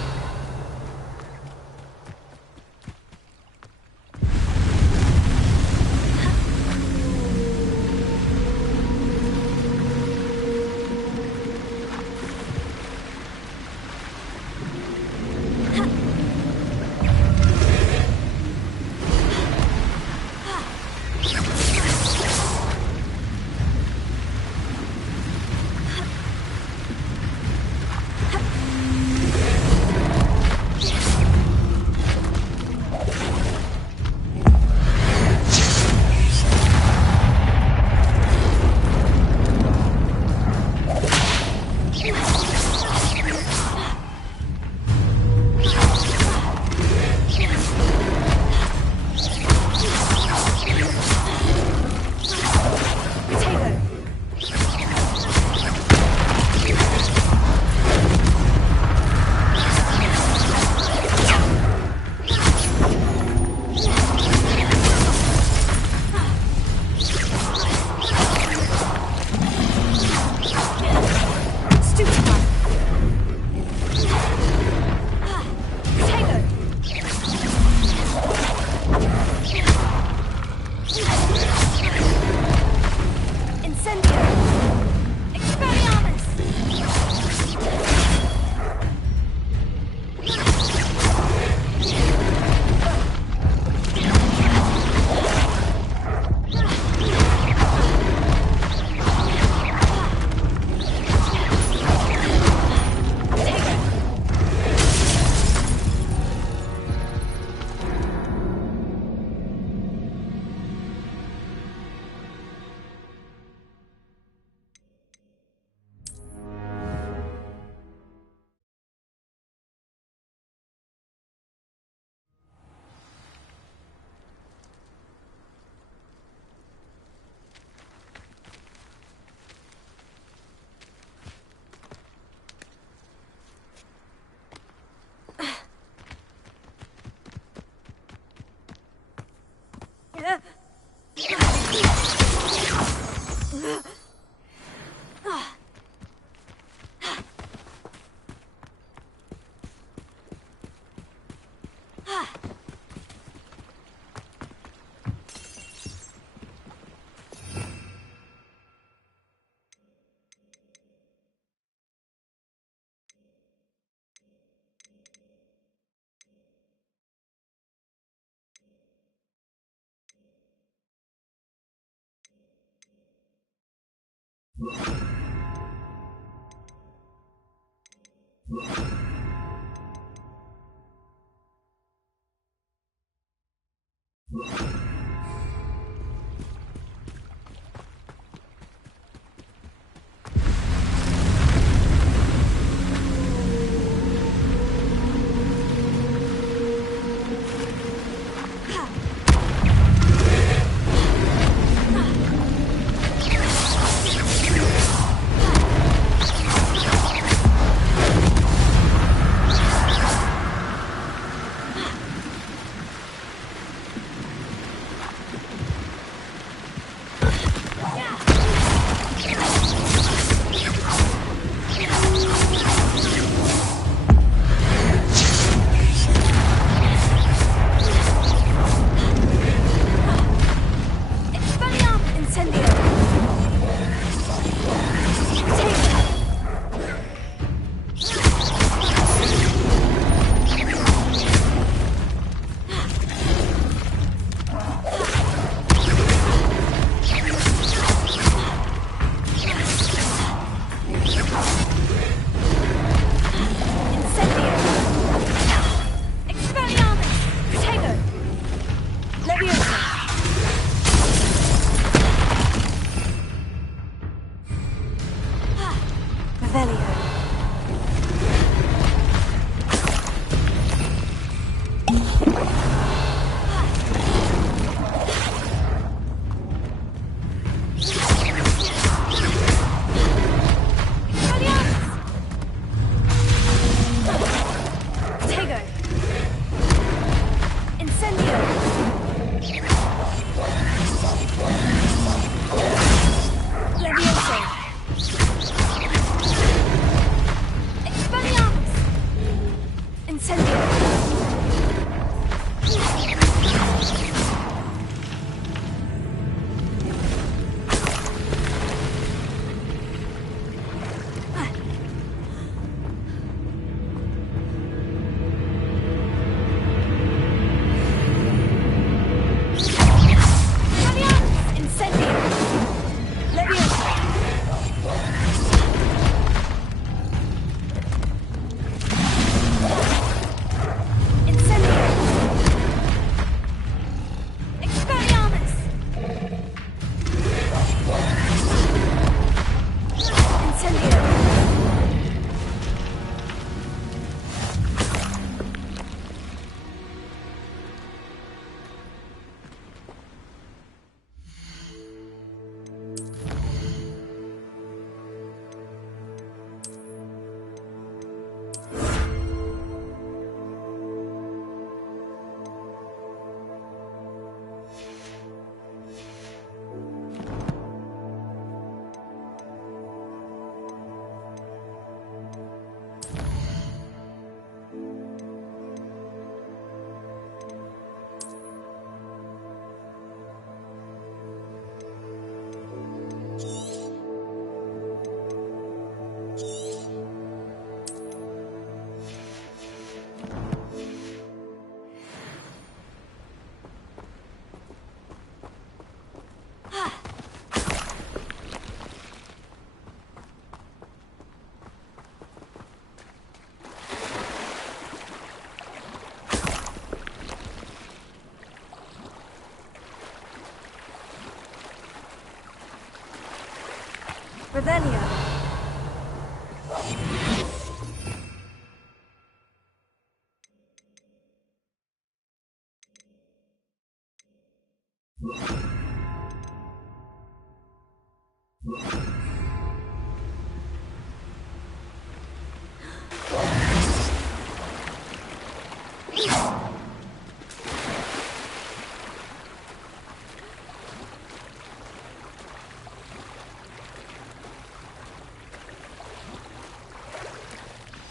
Revelio.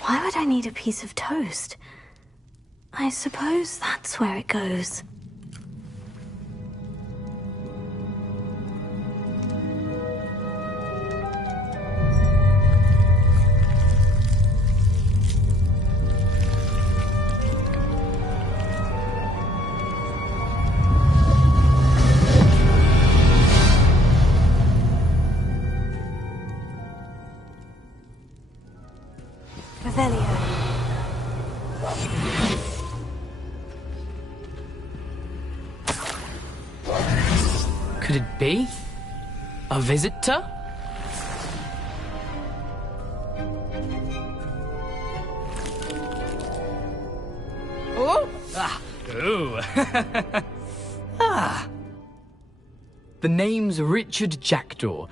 Why would I need a piece of toast? I suppose that's where it goes. Could it be? A visitor? Oh! Ah! Ooh! Ah! The name's Richard Jackdaw.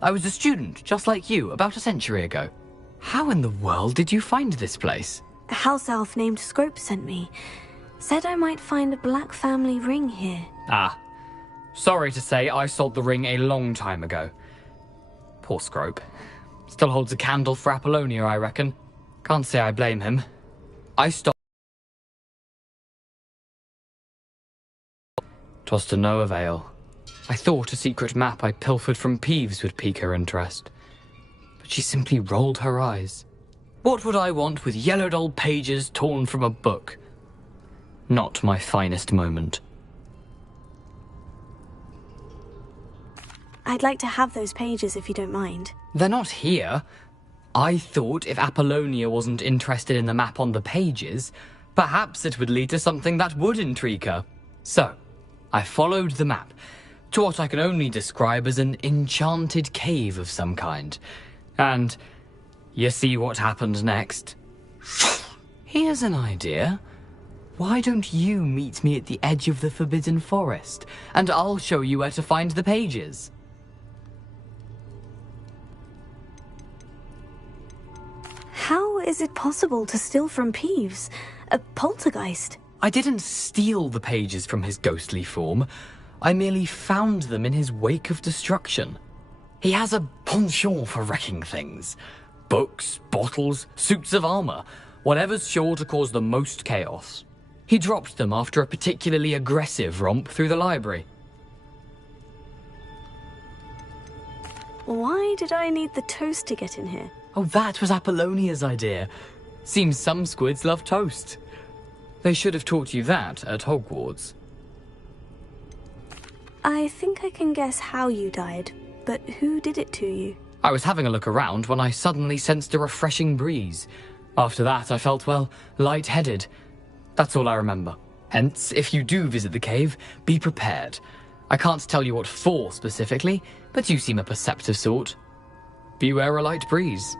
I was a student, just like you, about a century ago. How in the world did you find this place? A house elf named Scrope sent me. Said I might find a black family ring here. Ah. Sorry to say, I sold the ring a long time ago. Poor Scrope. Still holds a candle for Apollonia, I reckon. Can't say I blame him. I stopped. 'Twas to no avail. I thought a secret map I pilfered from Peeves would pique her interest. But she simply rolled her eyes. What would I want with yellowed old pages torn from a book? Not my finest moment. I'd like to have those pages if you don't mind. They're not here. I thought if Apollonia wasn't interested in the map on the pages, perhaps it would lead to something that would intrigue her. So, I followed the map to what I can only describe as an enchanted cave of some kind. And you see what happened next? Here's an idea. Why don't you meet me at the edge of the Forbidden Forest, and I'll show you where to find the pages? How is it possible to steal from Peeves? A poltergeist? I didn't steal the pages from his ghostly form. I merely found them in his wake of destruction. He has a penchant for wrecking things. Books, bottles, suits of armor, whatever's sure to cause the most chaos. He dropped them after a particularly aggressive romp through the library. Why did I need the toast to get in here? Oh, that was Apollonia's idea. Seems some squids love toast. They should have taught you that at Hogwarts. I think I can guess how you died, but who did it to you? I was having a look around when I suddenly sensed a refreshing breeze. After that, I felt, well, lightheaded. That's all I remember. Hence, if you do visit the cave, be prepared. I can't tell you what for specifically, but you seem a perceptive sort. Beware a light breeze.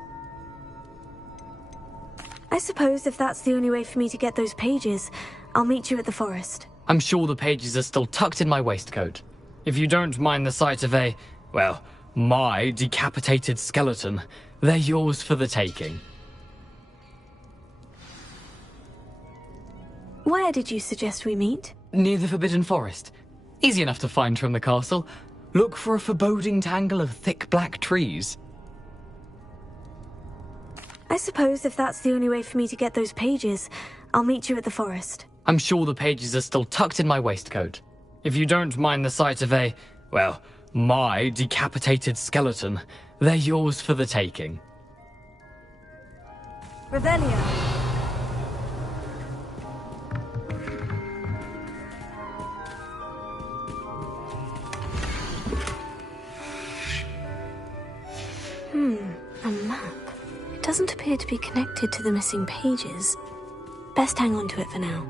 I suppose if that's the only way for me to get those pages, I'll meet you at the forest. I'm sure the pages are still tucked in my waistcoat. If you don't mind the sight of a, well, my decapitated skeleton, they're yours for the taking. Where did you suggest we meet? Near the Forbidden Forest. Easy enough to find from the castle. Look for a foreboding tangle of thick black trees. I suppose if that's the only way for me to get those pages, I'll meet you at the forest. I'm sure the pages are still tucked in my waistcoat. If you don't mind the sight of a, well, my decapitated skeleton, they're yours for the taking. Revelio. A map. It doesn't appear to be connected to the missing pages. Best hang on to it for now.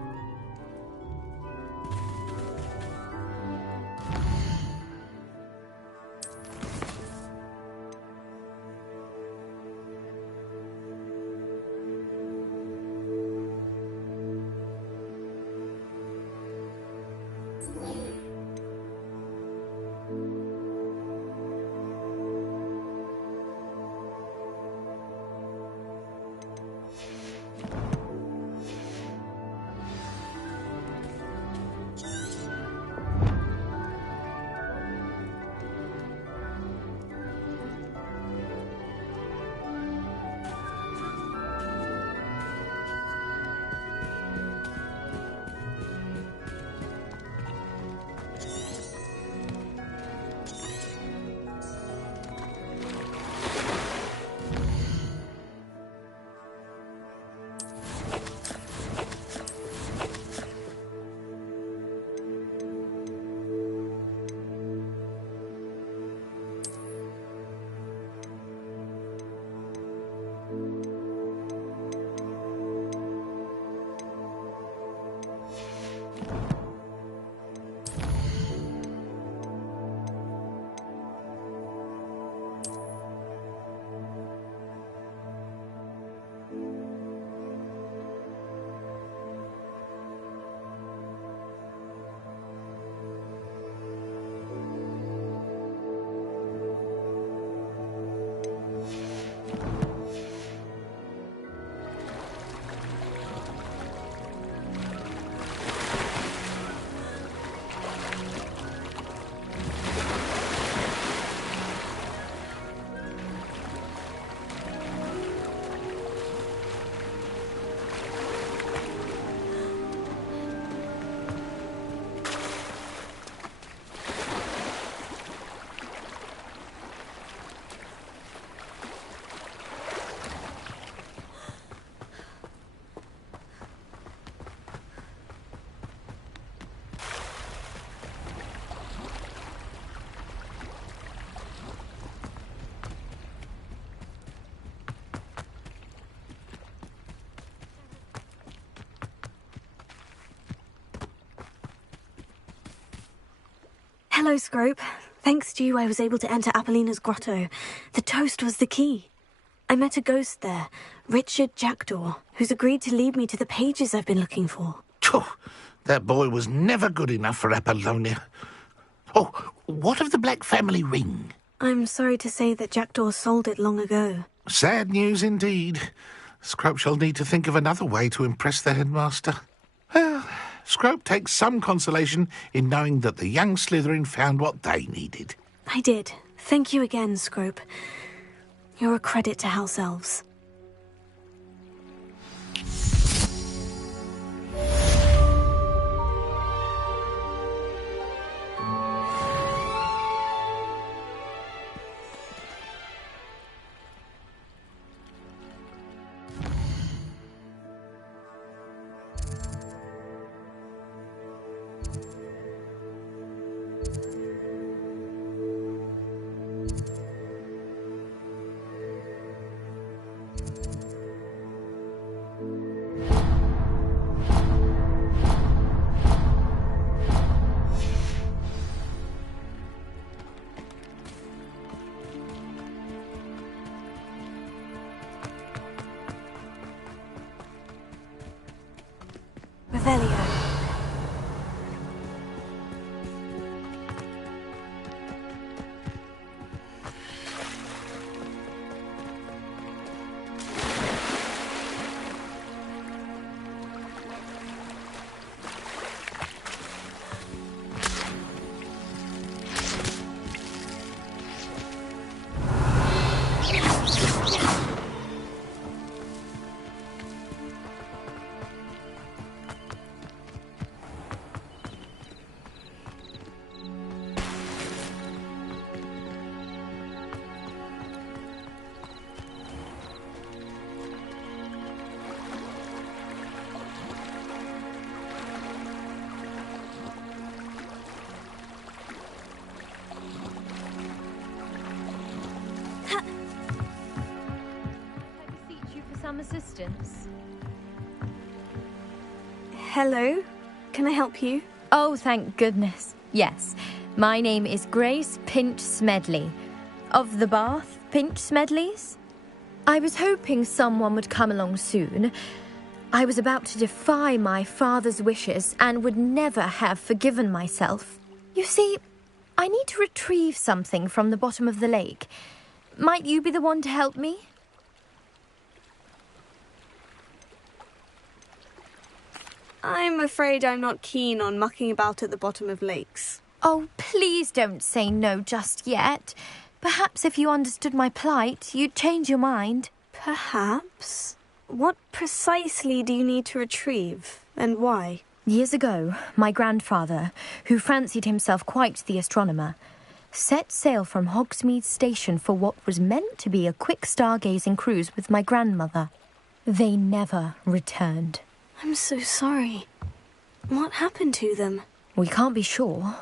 Hello, Scrope. Thanks to you, I was able to enter Apollina's grotto. The toast was the key. I met a ghost there, Richard Jackdaw, who's agreed to lead me to the pages I've been looking for. Phew, that boy was never good enough for Apollonia. Oh, what of the Black family ring? I'm sorry to say that Jackdaw sold it long ago. Sad news indeed. Scrope shall need to think of another way to impress the headmaster. Well, Scrope takes some consolation in knowing that the young Slytherin found what they needed. I did. Thank you again, Scrope. You're a credit to House Elves. Revelio. Assistance. Hello? Can I help you? Oh, thank goodness. Yes. My name is Grace Pinch Smedley. Of the Bath Pinch Smedleys? I was hoping someone would come along soon. I was about to defy my father's wishes and would never have forgiven myself. You see, I need to retrieve something from the bottom of the lake. Might you be the one to help me? I'm afraid I'm not keen on mucking about at the bottom of lakes. Oh, please don't say no just yet. Perhaps if you understood my plight, you'd change your mind. Perhaps? What precisely do you need to retrieve, and why? Years ago, my grandfather, who fancied himself quite the astronomer, set sail from Hogsmeade Station for what was meant to be a quick stargazing cruise with my grandmother. They never returned. I'm so sorry. What happened to them? We can't be sure.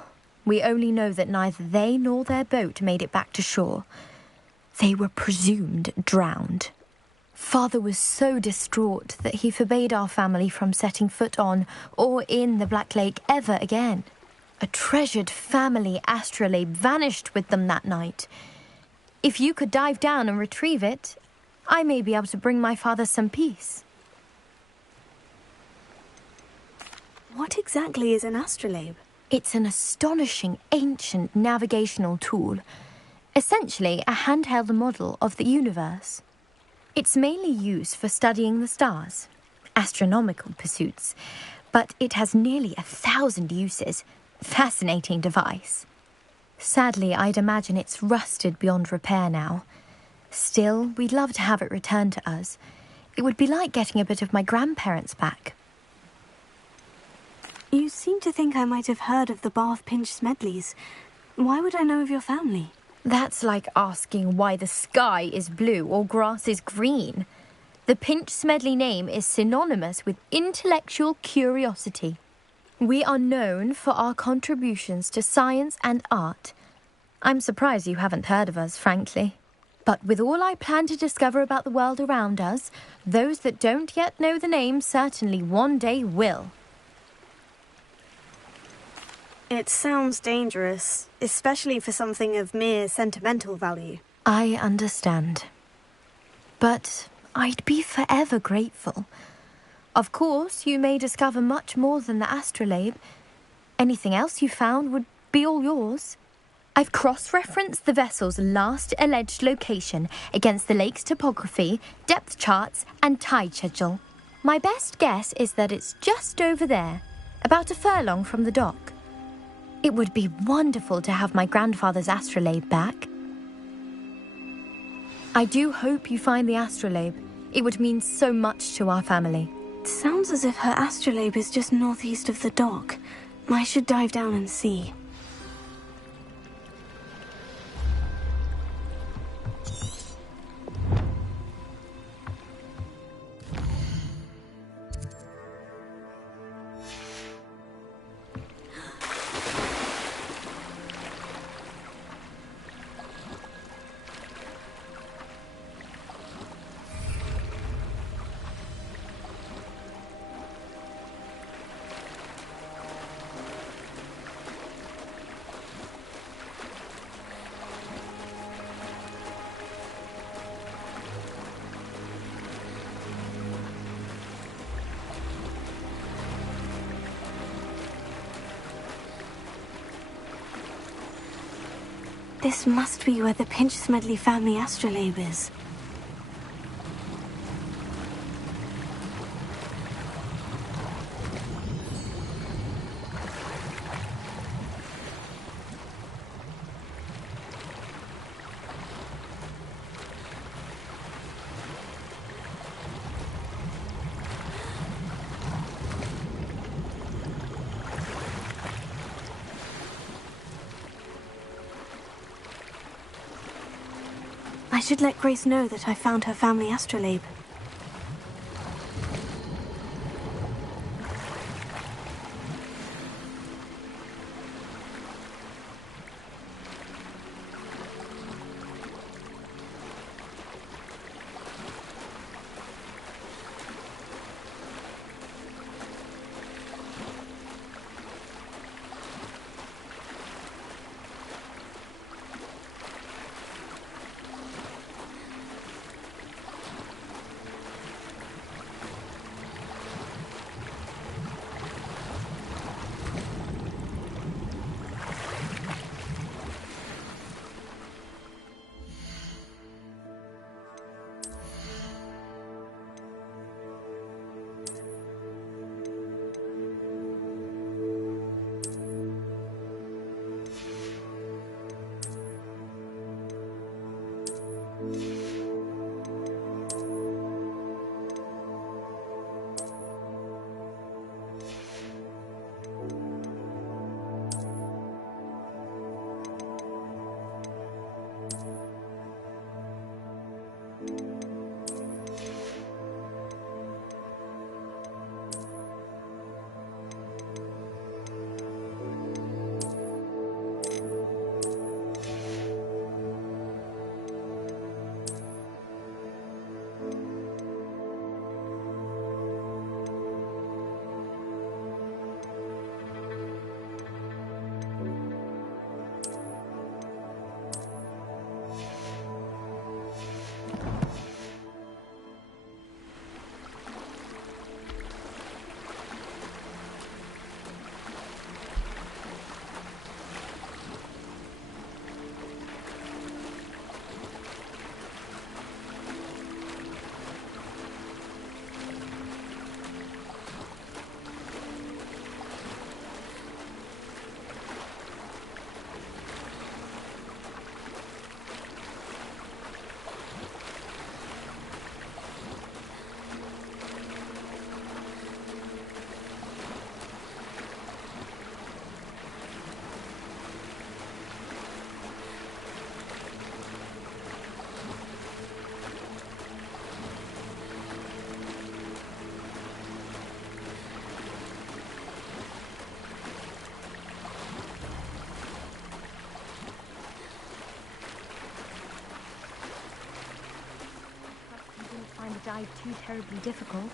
We only know that neither they nor their boat made it back to shore. They were presumed drowned. Father was so distraught that he forbade our family from setting foot on or in the Black Lake ever again. A treasured family astrolabe vanished with them that night. If you could dive down and retrieve it, I may be able to bring my father some peace. What exactly is an astrolabe? It's an astonishing ancient navigational tool. Essentially a handheld model of the universe. It's mainly used for studying the stars, astronomical pursuits, but it has nearly 1,000 uses. Fascinating device. Sadly, I'd imagine it's rusted beyond repair now. Still, we'd love to have it returned to us. It would be like getting a bit of my grandparents back. You seem to think I might have heard of the Bath Pinch Smedleys. Why would I know of your family? That's like asking why the sky is blue or grass is green. The Pinch Smedley name is synonymous with intellectual curiosity. We are known for our contributions to science and art. I'm surprised you haven't heard of us, frankly. But with all I plan to discover about the world around us, those that don't yet know the name certainly one day will. It sounds dangerous, especially for something of mere sentimental value. I understand. But I'd be forever grateful. Of course, you may discover much more than the astrolabe. Anything else you found would be all yours. I've cross-referenced the vessel's last alleged location against the lake's topography, depth charts, and tide schedule. My best guess is that it's just over there, about a furlong from the dock. It would be wonderful to have my grandfather's astrolabe back. I do hope you find the astrolabe. It would mean so much to our family. It sounds as if her astrolabe is just northeast of the dock. I should dive down and see. This must be where the Pinch-Smedley family astrolabe is. I should let Grace know that I found her family astrolabe. Dive too terribly difficult.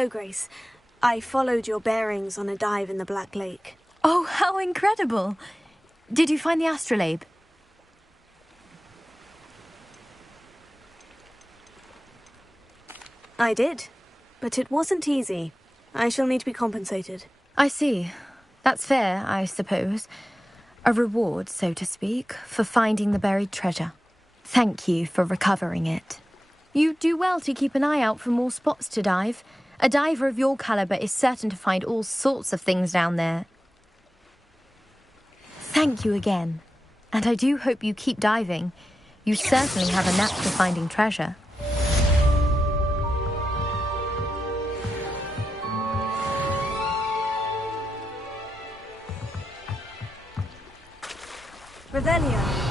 Hello, Grace. I followed your bearings on a dive in the Black Lake. Oh, how incredible! Did you find the astrolabe? I did, but it wasn't easy. I shall need to be compensated. I see. That's fair, I suppose. A reward, so to speak, for finding the buried treasure. Thank you for recovering it. You do well to keep an eye out for more spots to dive. A diver of your caliber is certain to find all sorts of things down there. Thank you again. And I do hope you keep diving. You certainly have a knack for finding treasure. Revelio.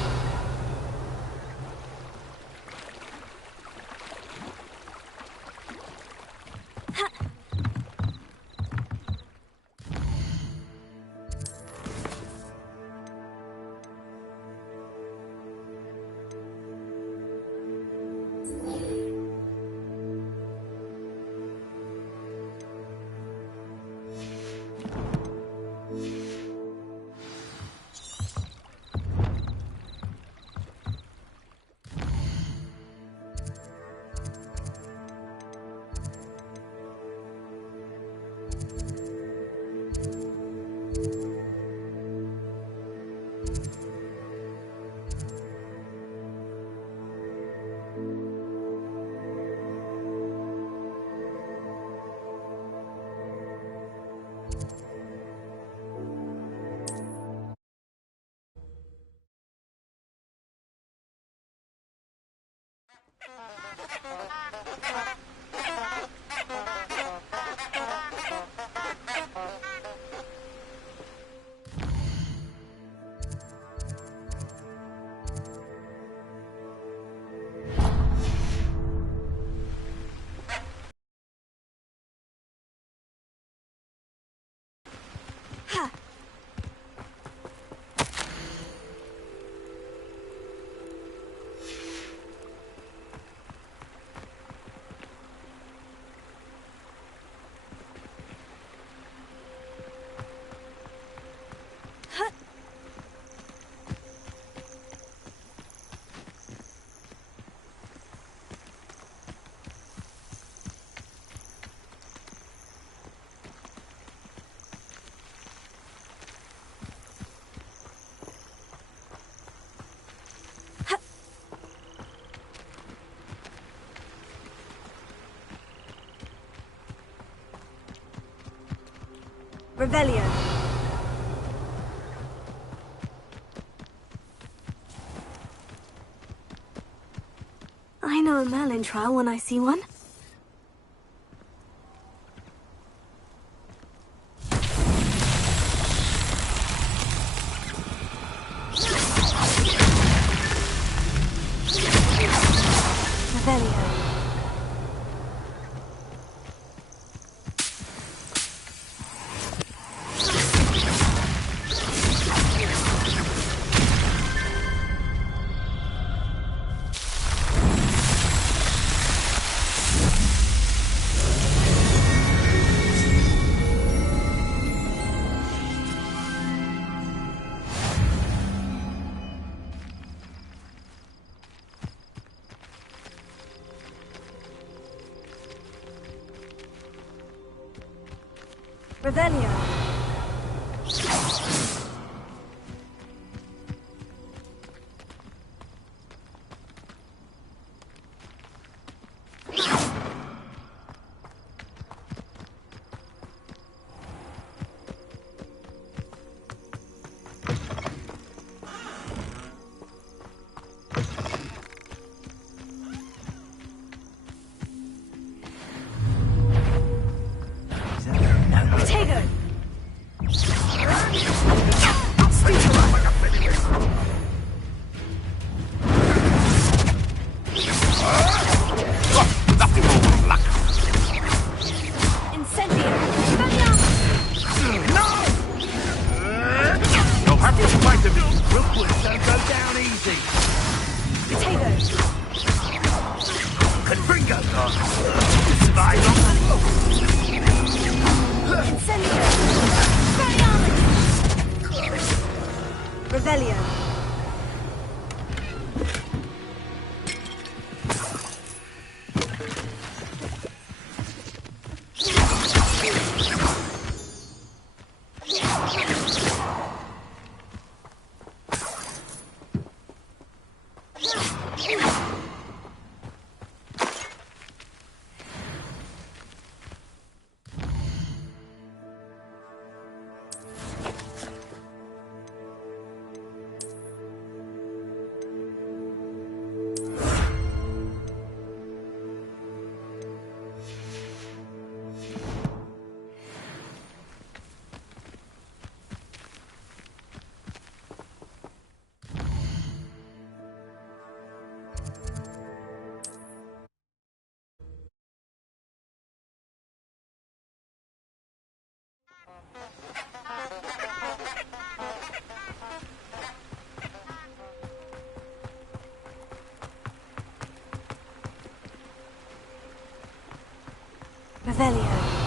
Revelio. I know a Merlin trial when I see one. Revelio. Revelio. Tego. Revelio. Revelio.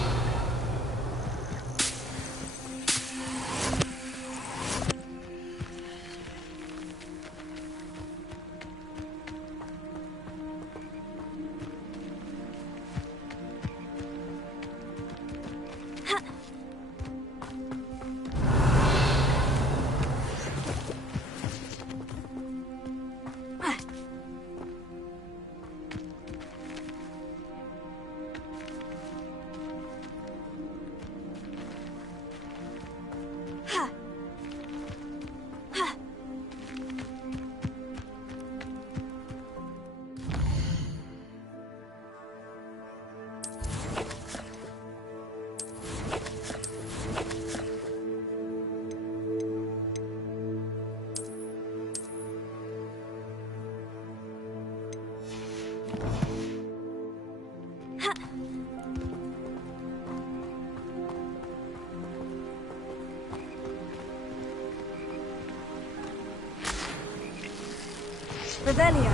Revelio.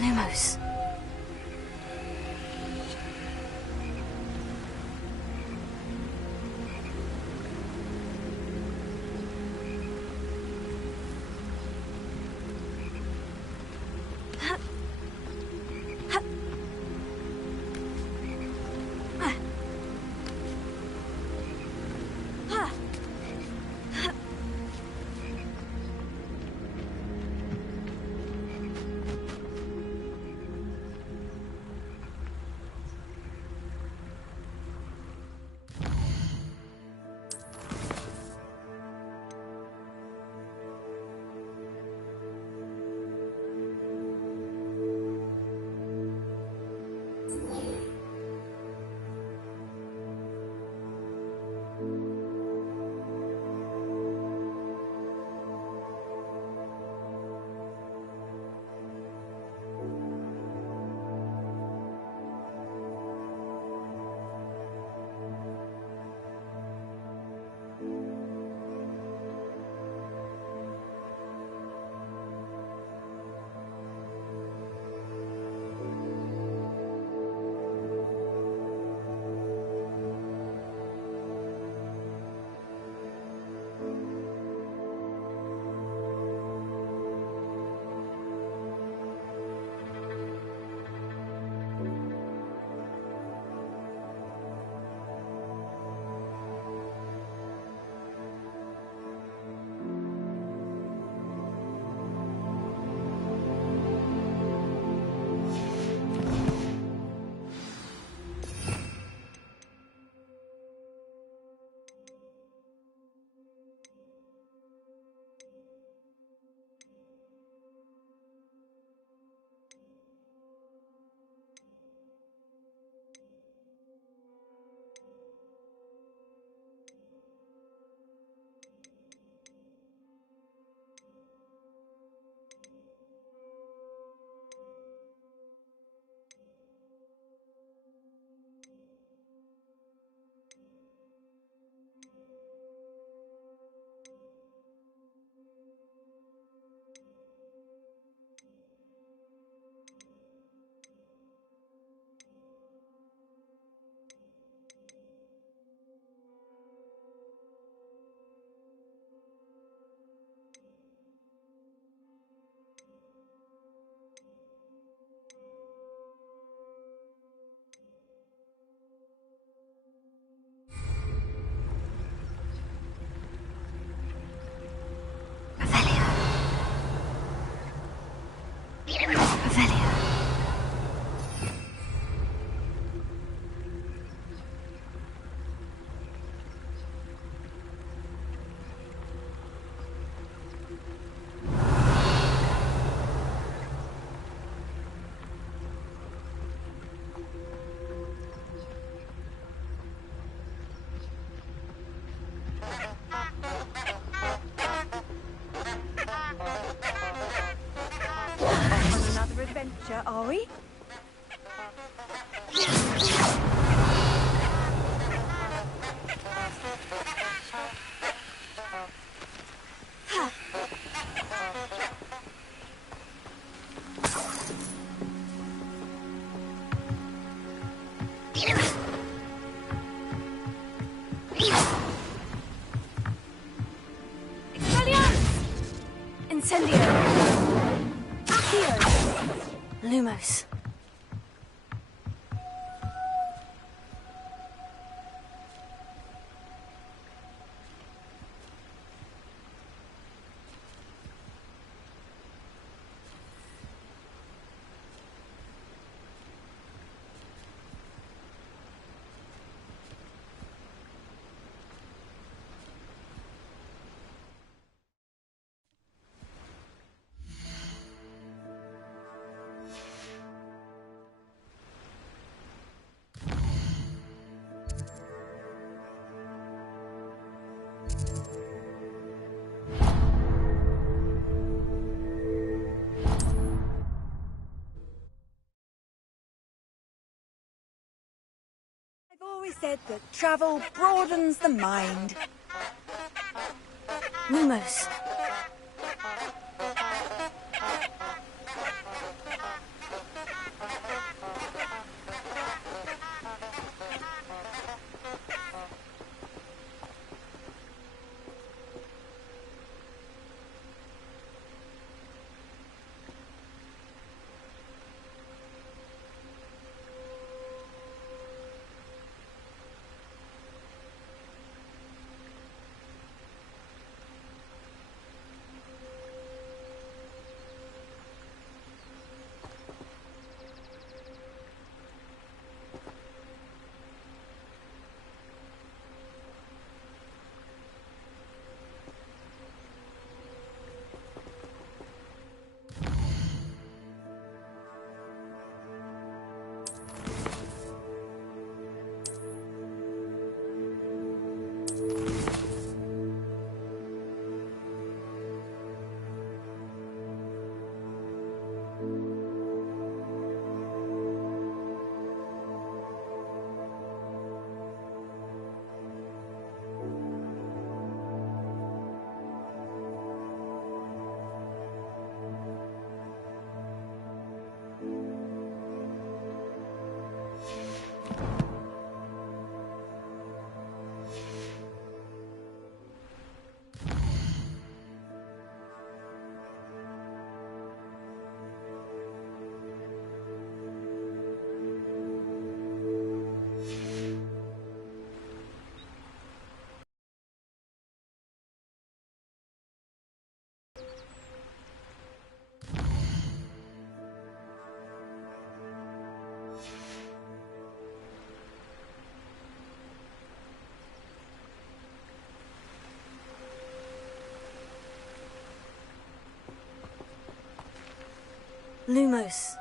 Lumos. adventure, are we? Incendio! Accio! Lumos. I've always said that travel broadens the mind. Lumos. Lumos.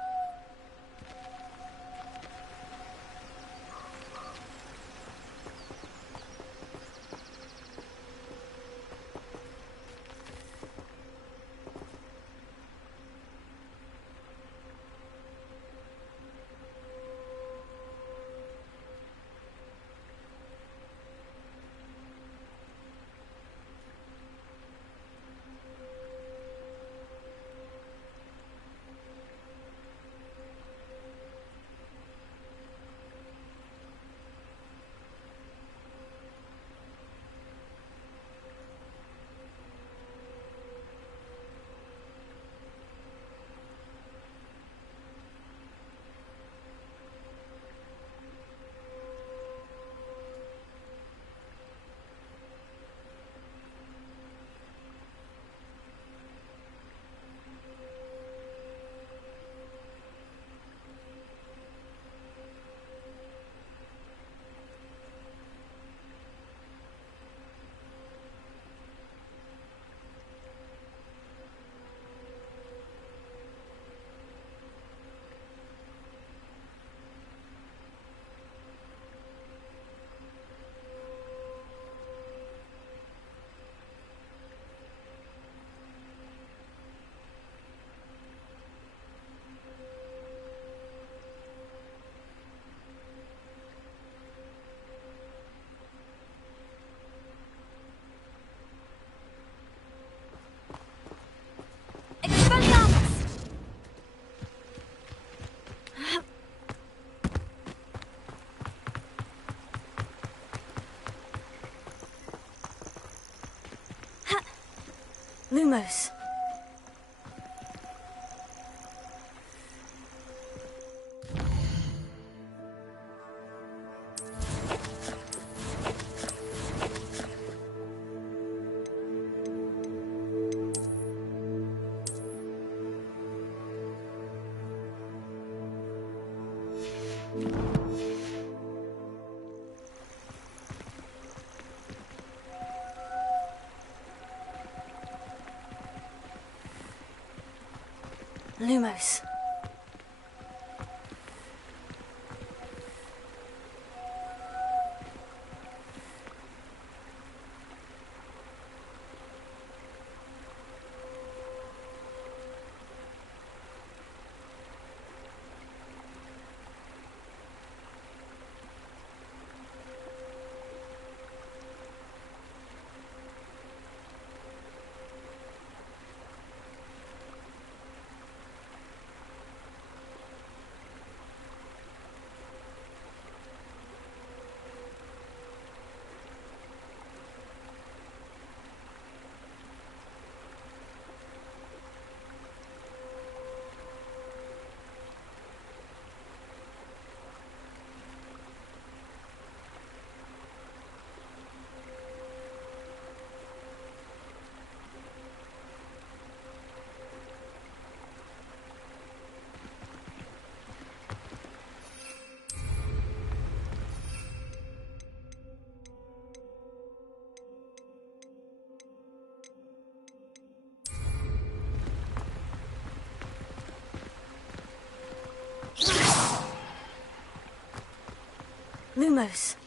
Lumos. Lumos. Lumos.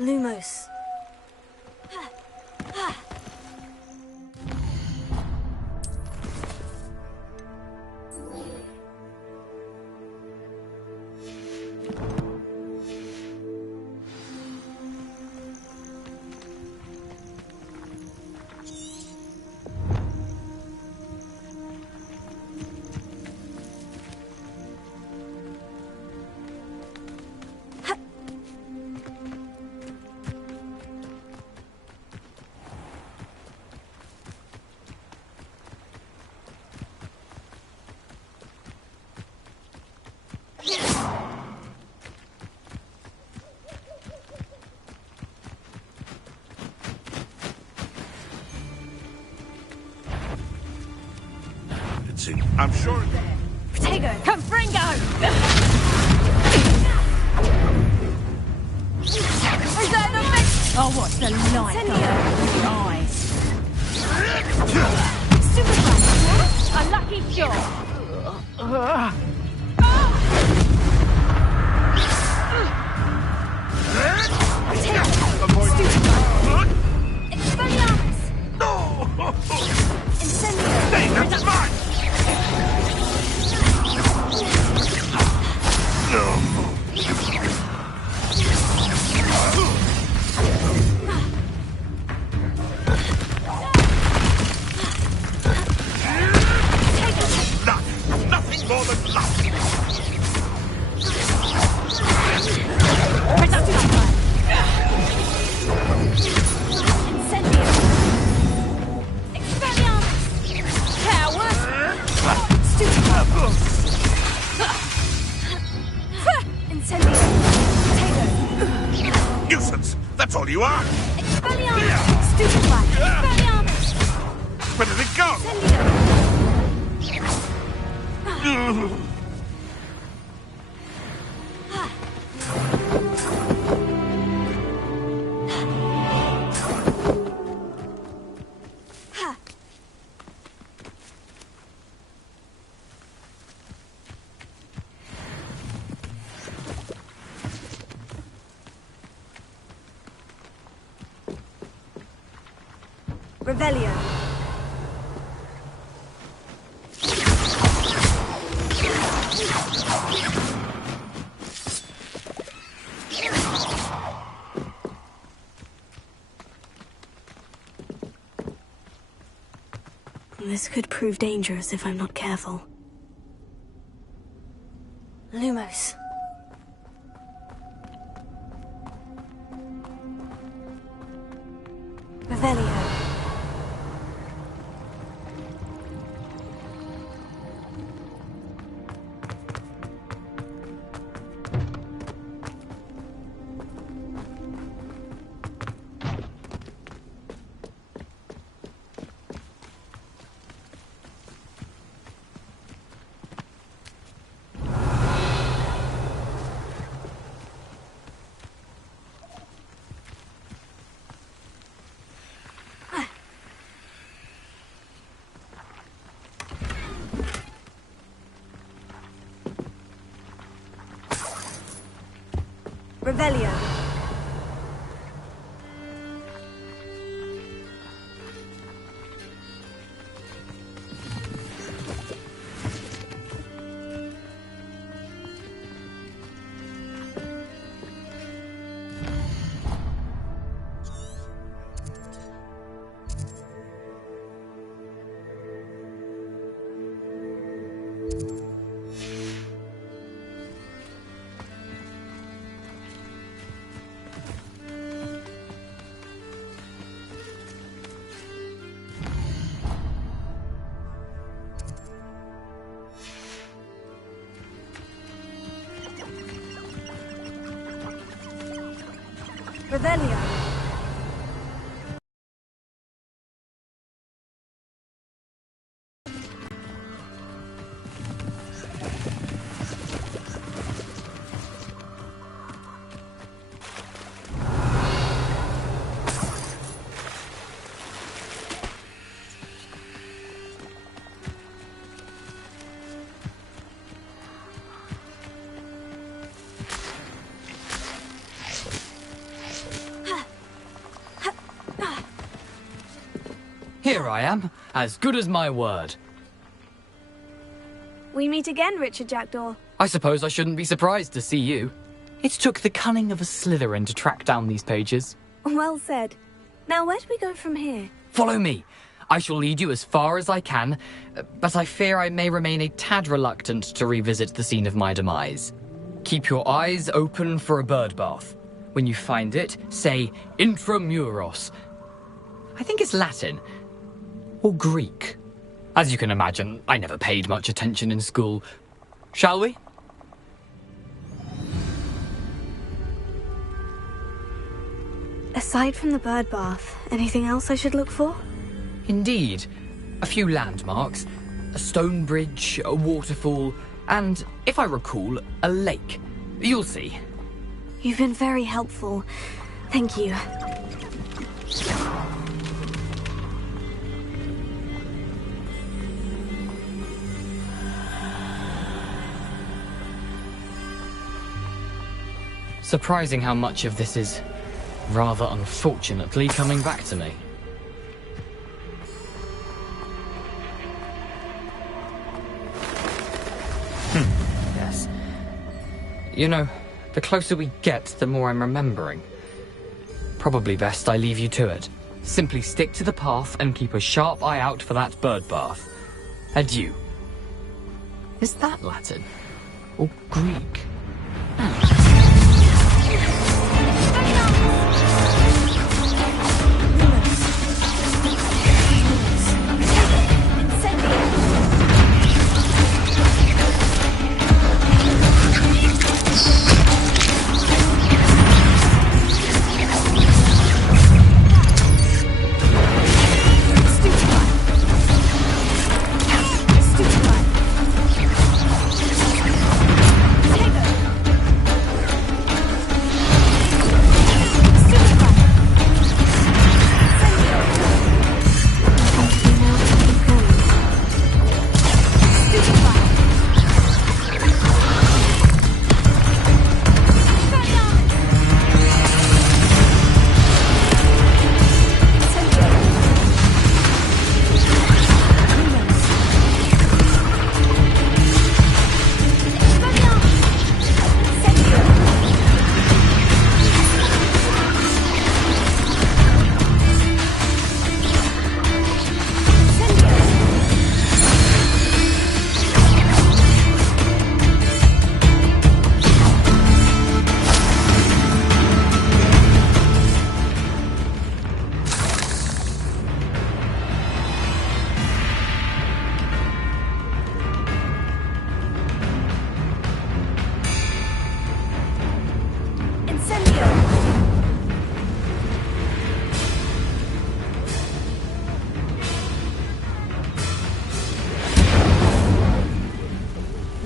Lumos. I'm sure. Protego! Confringo! Is that the best? Oh, what's the light of the eyes? Super fast! A lucky shot! Expelliarmus! No! Incendio! Hey, that's mine! Nothing more than love. Nuisance! That's all you are! Expelliarmus! Stupefy! Expelliarmus! Where did it go? Revelio. This could prove dangerous if I'm not careful. Lumos. Revelio. Revelio. Revelio. Here I am, as good as my word. We meet again, Richard Jackdaw. I suppose I shouldn't be surprised to see you. It took the cunning of a Slytherin to track down these pages. Well said. Now, where do we go from here? Follow me. I shall lead you as far as I can, but I fear I may remain a tad reluctant to revisit the scene of my demise. Keep your eyes open for a bird bath. When you find it, say intramuros. I think it's Latin. Or Greek. As you can imagine, I never paid much attention in school. Shall we? Aside from the bird bath, anything else I should look for? Indeed. A few landmarks. A stone bridge, a waterfall, and, if I recall, a lake. You'll see. You've been very helpful. Thank you. Surprising how much of this is, rather unfortunately, coming back to me. Yes. You know, the closer we get, the more I'm remembering. Probably best I leave you to it. Simply stick to the path and keep a sharp eye out for that bird bath. Adieu. Is that Latin? Or Greek?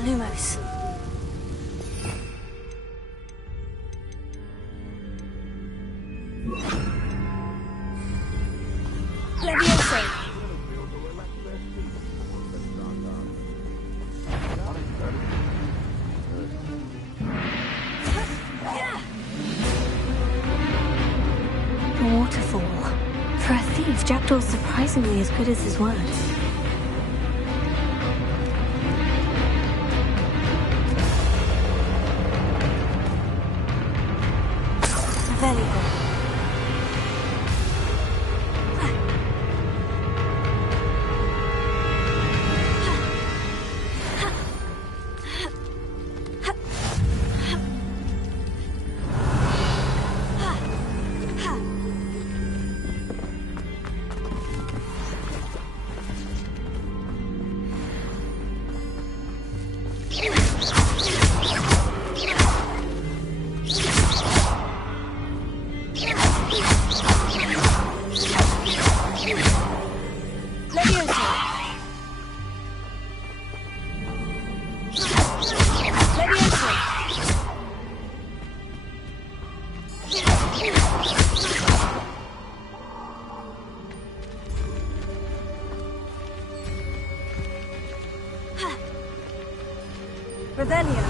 Lumos. Levioso. A waterfall. For a thief, Jackdaw's surprisingly as good as his word. Very good. Revelio.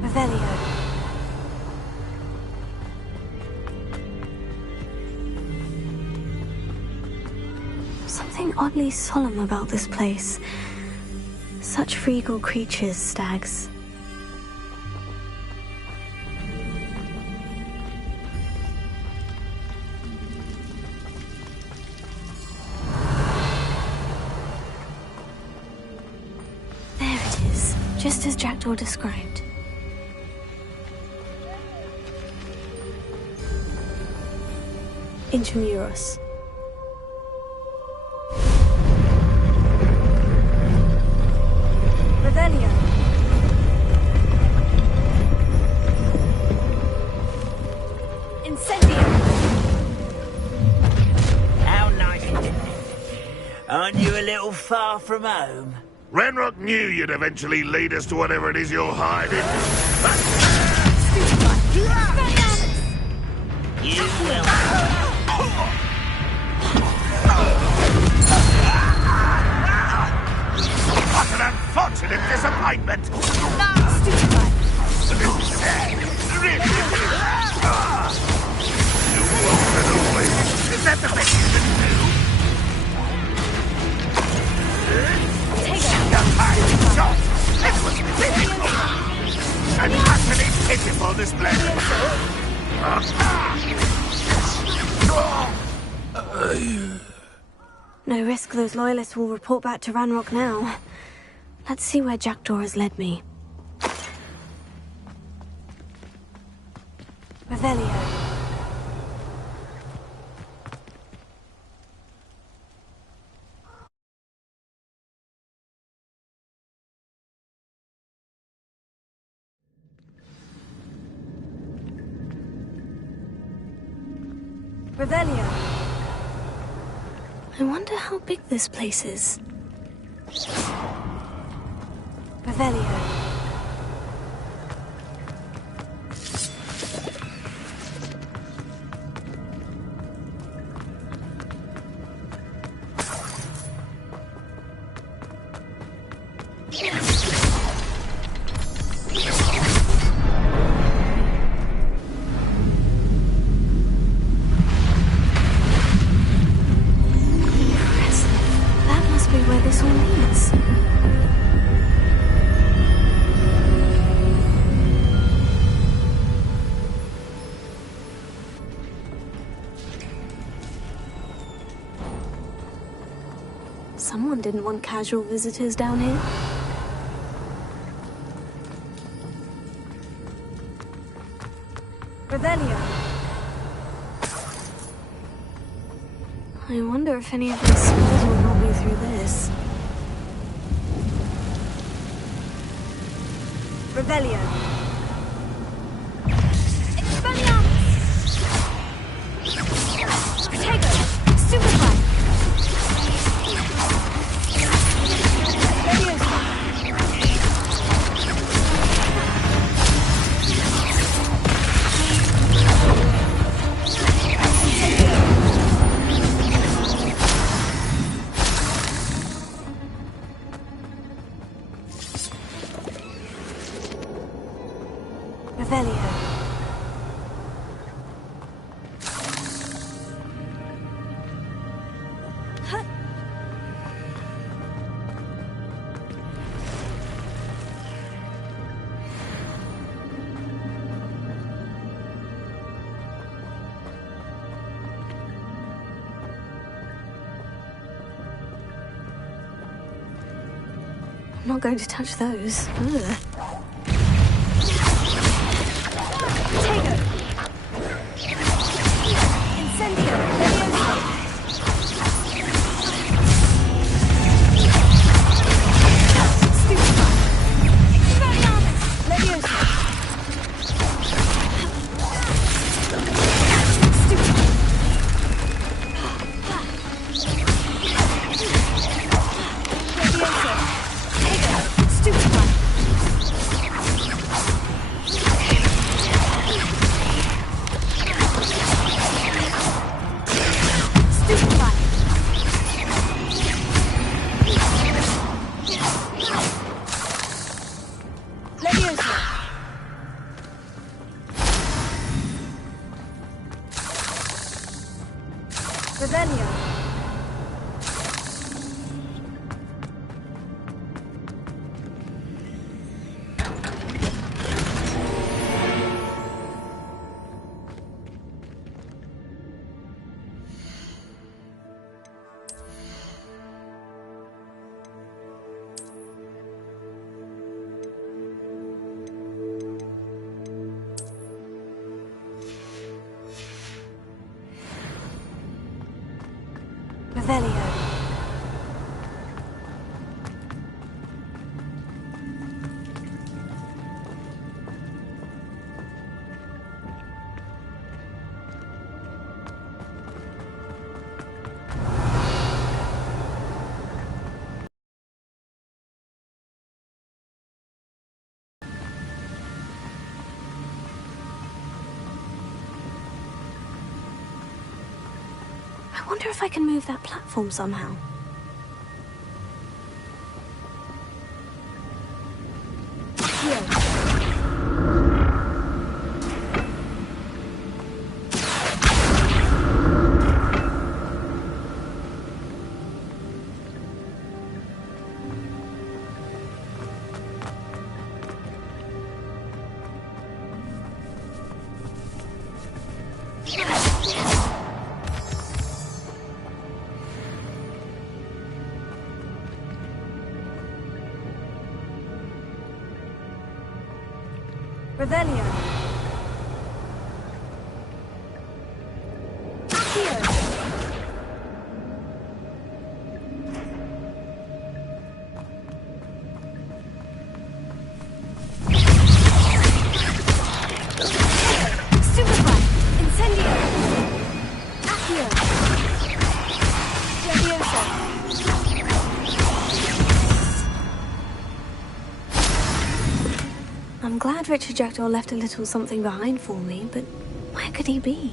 Revelio. Something oddly solemn about this place. Such regal creatures, stags. There it is, just as Jackdaw described. Intramuros. Revelio. Incendio. How nice. Aren't you a little far from home? Ranrock knew you'd eventually lead us to whatever it is you're hiding. You will. What an unfortunate disappointment! Is that the best you can do? Your time is short! It was pitiful! An utterly pitiful display! No risk those loyalists will report back to Ranrock now. Let's see where Jackdaw has led me. Revelio. Revelio. I wonder how big this place is. Revelio. Where this all leads. Someone didn't want casual visitors down here. Revelio. I wonder if any of these spells will help me through this. Revelio. Expelliarmus! Stratego! Superfly! Leviosa! Revelio. I'm not going to touch those. Ugh. Revelio. I wonder if I can move that platform somehow. Revelio. I'm glad Richard Jackdaw left a little something behind for me, but where could he be?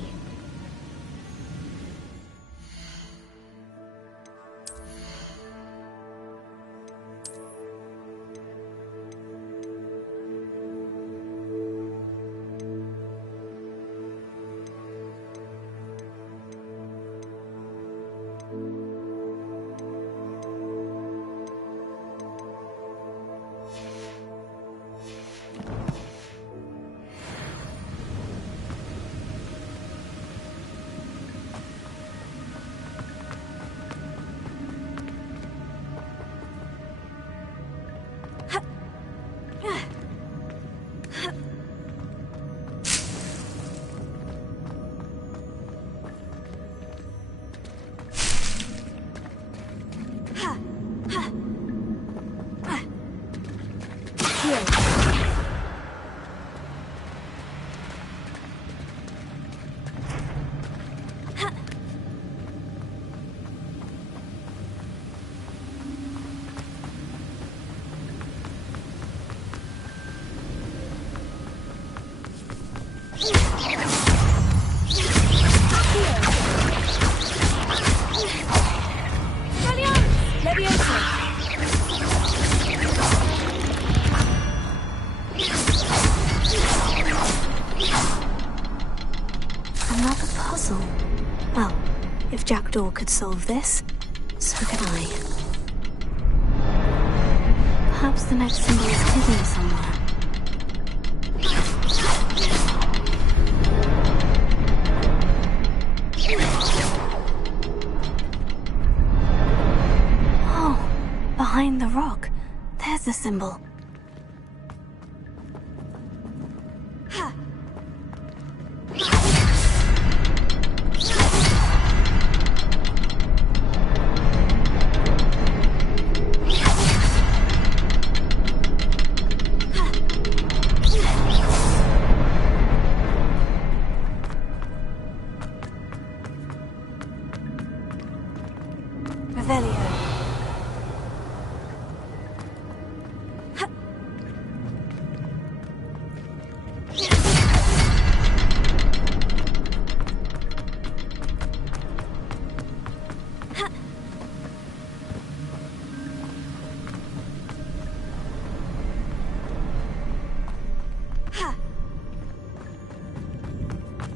Another puzzle. Well, if Jackdaw could solve this, so can I. Perhaps the next symbol is hidden somewhere. Oh, behind the rock. There's the symbol.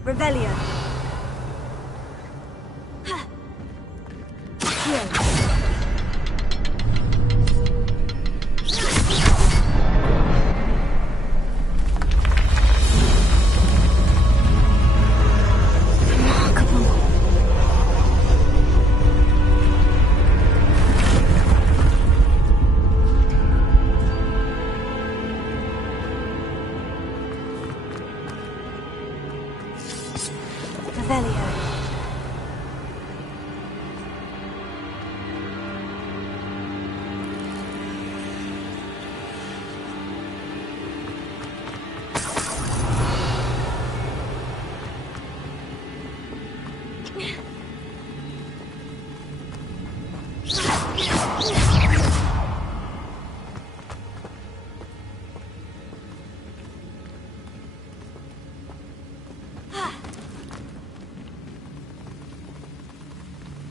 Revelio.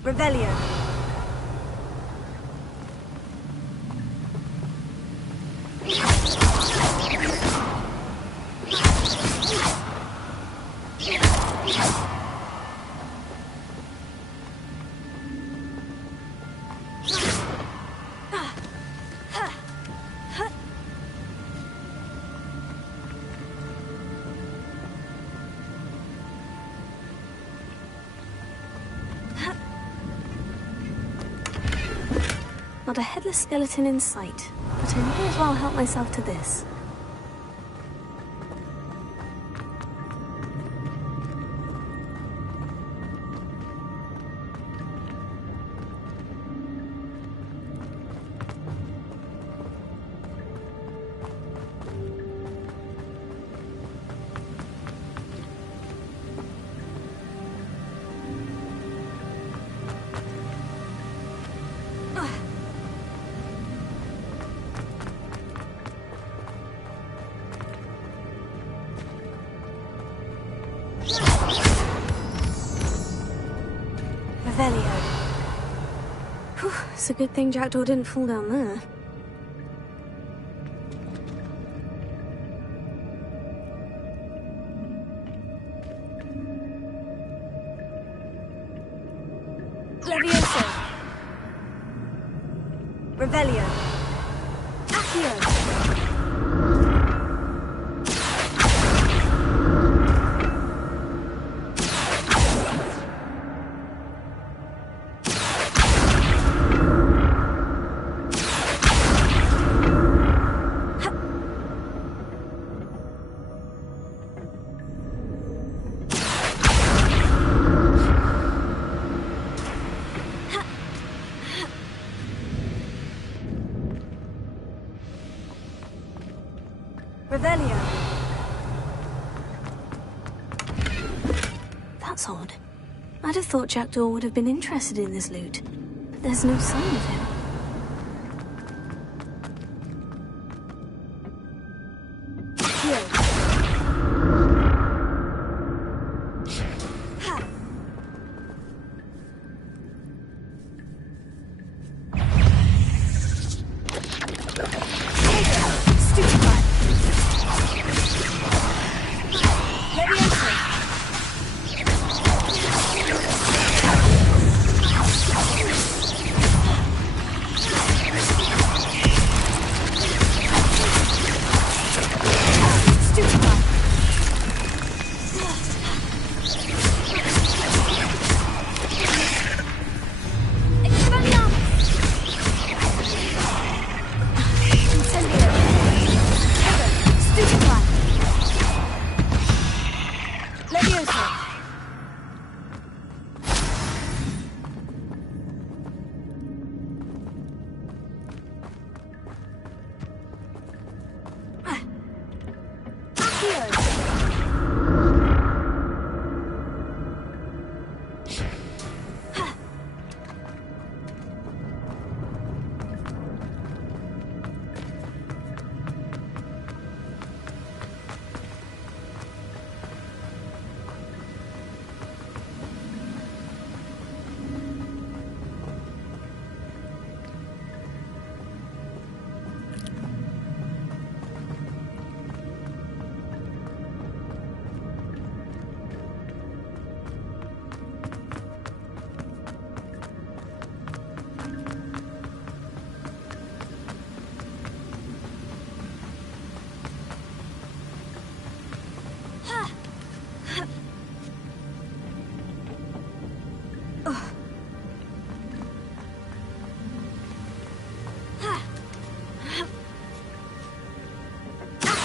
Revelio. Not a headless skeleton in sight, but I may as well help myself to this. Revelio. Whew, it's a good thing Jackdaw didn't fall down there. Levioso. Revelio. Accio. Revelio. That's odd. I'd have thought Jackdaw would have been interested in this loot, but there's no sign of him.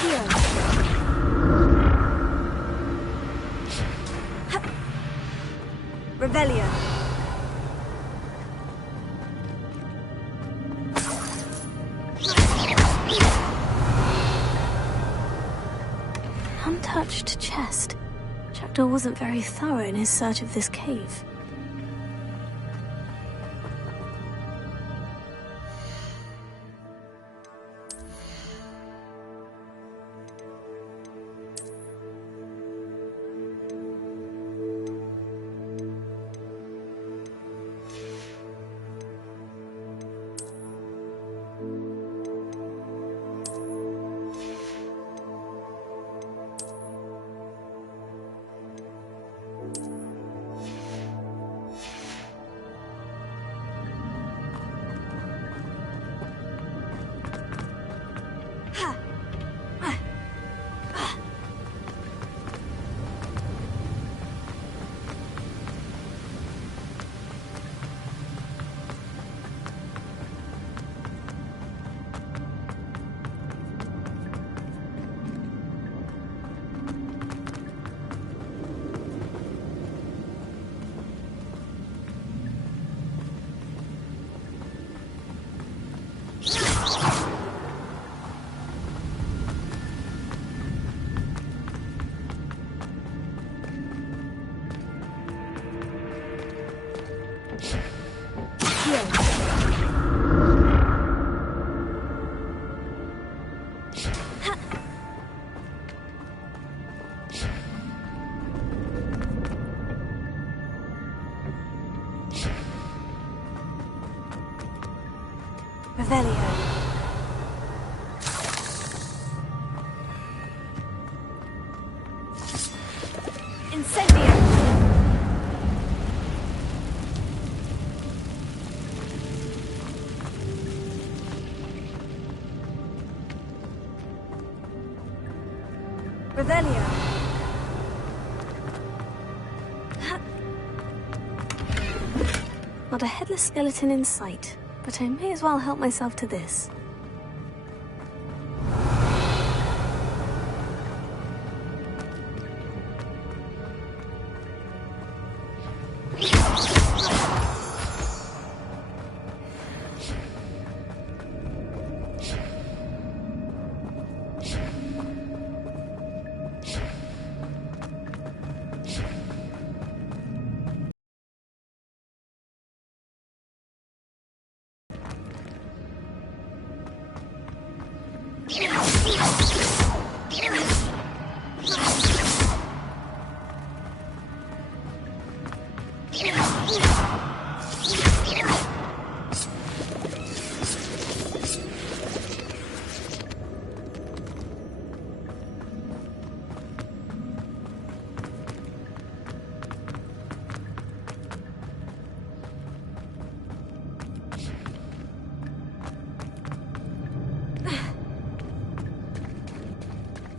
Revelio! Revelio! Untouched chest. Jackdaw wasn't very thorough in his search of this cave. Revelio. Incendio. Revelio. Not a headless skeleton in sight. But I may as well help myself to this.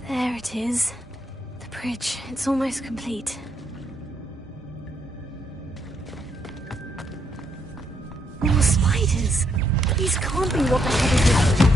There it is. The bridge. It's almost complete. More spiders! These can't be what the head is.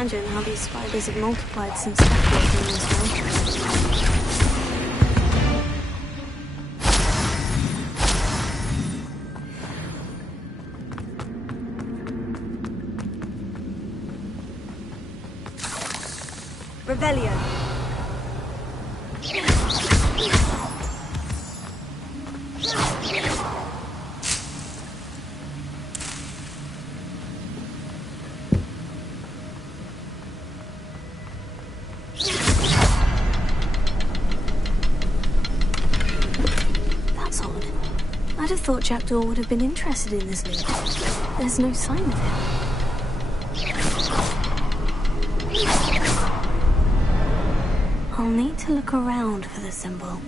imagine how these spiders have multiplied since Jackdaw came this way. Revelio. That's odd. I'd have thought Jackdaw would have been interested in this loot. There's no sign of him. I'll need to look around for the symbol.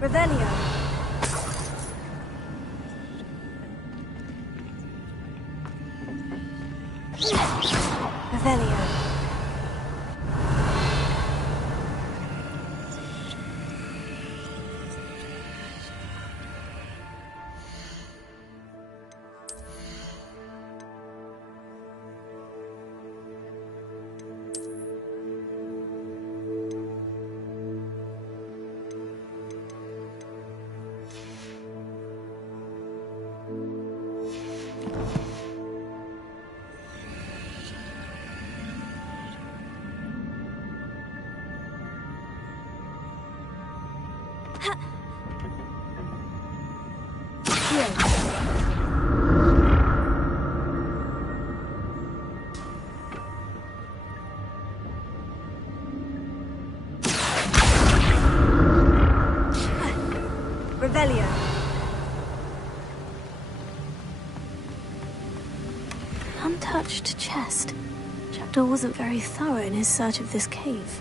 Revelio. Revelio. Revelio. Untouched chest. Jackdaw wasn't very thorough in his search of this cave.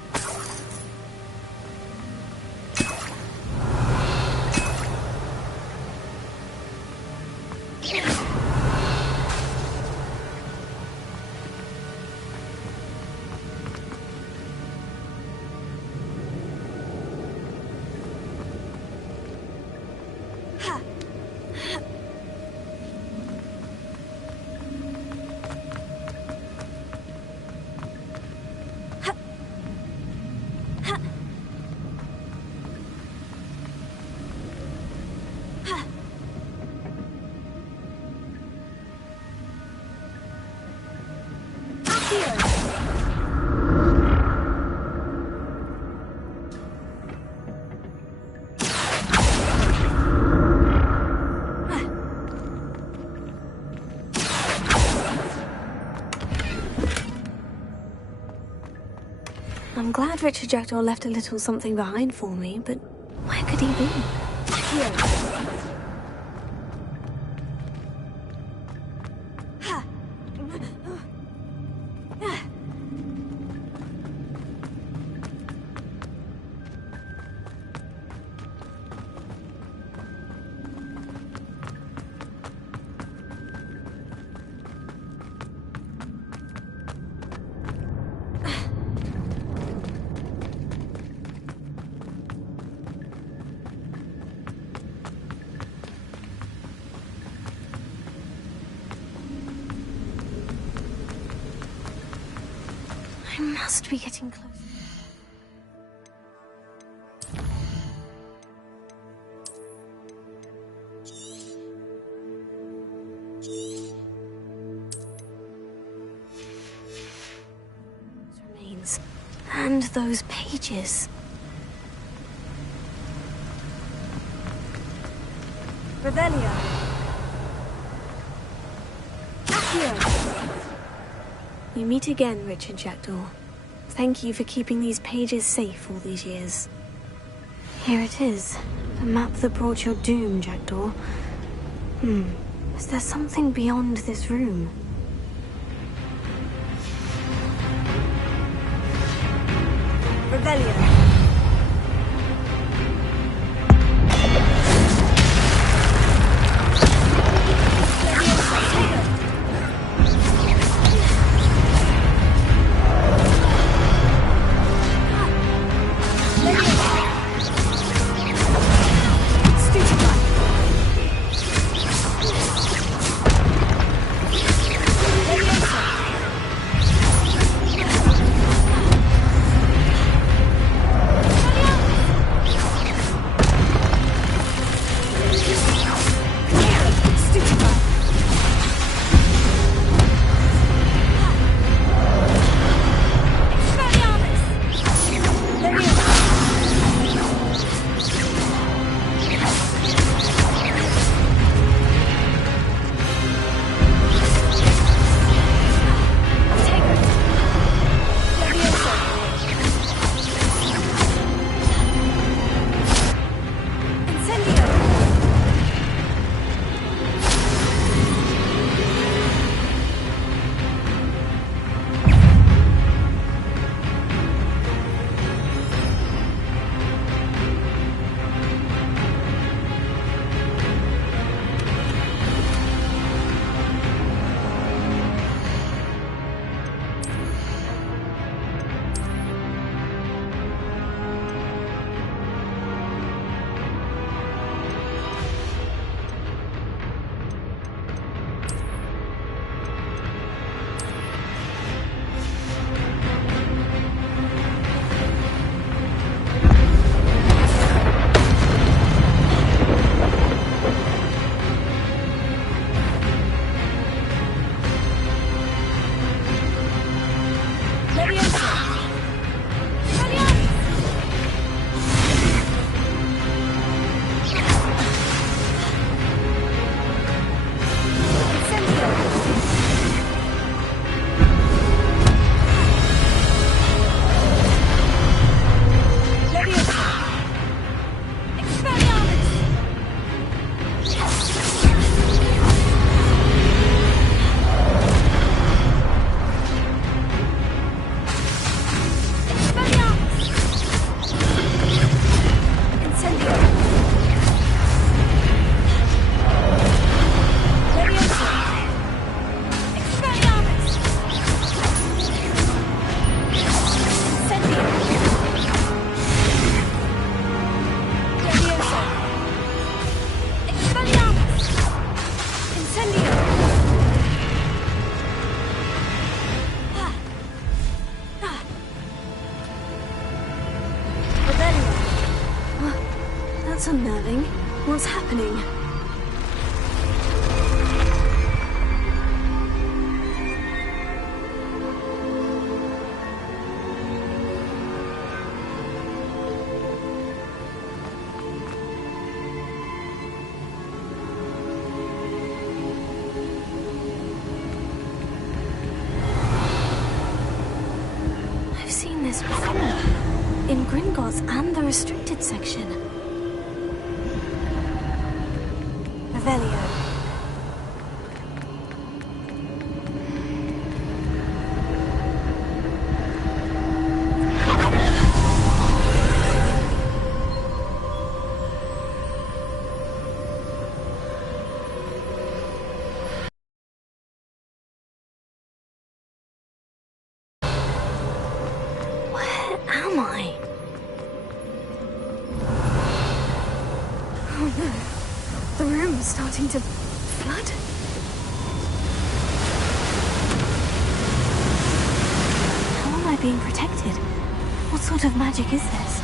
I'm glad Richard Jackdaw left a little something behind for me, but where could he be? Here. I must be getting close. Remains. And those pages. Revelio. Accio. We meet again, Richard Jackdaw. Thank you for keeping these pages safe all these years. Here it is. The map that brought your doom, Jackdaw. Is there something beyond this room? Revelio. That's unnerving. What's happening? I've seen this before. In Gringotts and the restricted section. Revelio. Where am I? Oh no. The room is starting to flood. How will I be sort of magic is this?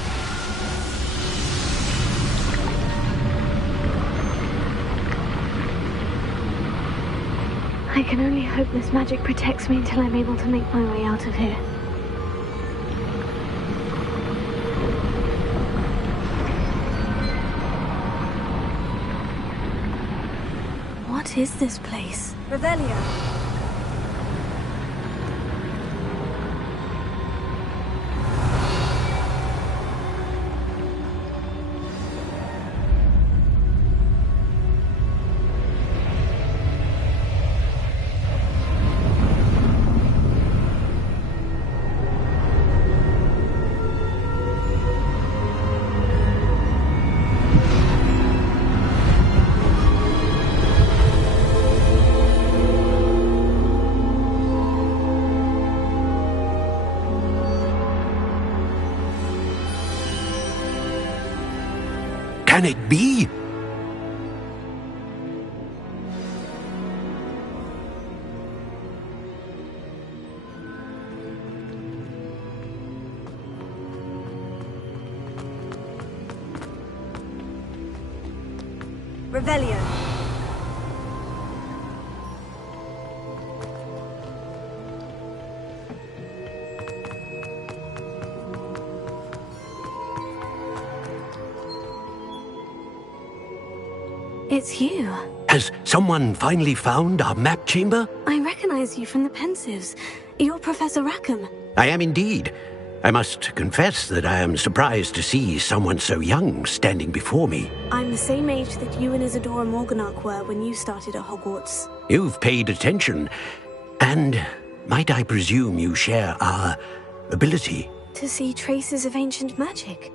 I can only hope this magic protects me until I'm able to make my way out of here. What is this place? Revelio. Can it be? Revelio. It's you. Has someone finally found our map chamber? I recognize you from the Pensives. You're Professor Rackham. I am indeed. I must confess that I am surprised to see someone so young standing before me. I'm the same age that you and Isadora Morganach were when you started at Hogwarts. You've paid attention. And might I presume you share our ability? To see traces of ancient magic?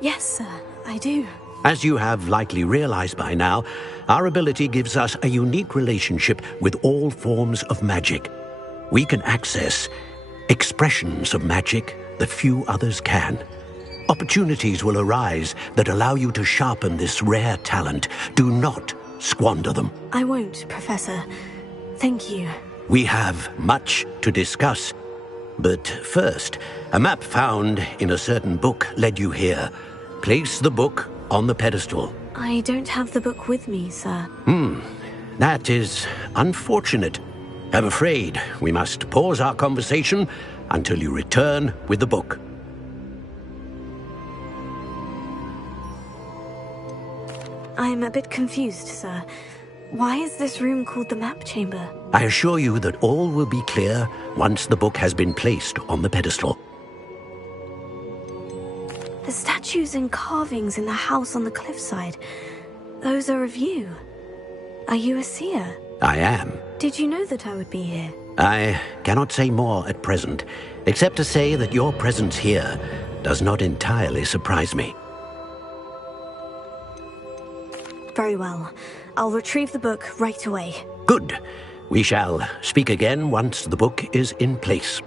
Yes, sir, I do. As you have likely realized by now, our ability gives us a unique relationship with all forms of magic. We can access expressions of magic that few others can. Opportunities will arise that allow you to sharpen this rare talent. Do not squander them. I won't, Professor. Thank you. We have much to discuss. But first, a map found in a certain book led you here. Place the book on the pedestal. I don't have the book with me, sir. That is unfortunate. I'm afraid we must pause our conversation until you return with the book. I'm a bit confused, sir. Why is this room called the map chamber? I assure you that all will be clear once the book has been placed on the pedestal. The statues and carvings in the house on the cliffside, those are of you. Are you a seer? I am. Did you know that I would be here? I cannot say more at present, except to say that your presence here does not entirely surprise me. Very well. I'll retrieve the book right away. Good. We shall speak again once the book is in place.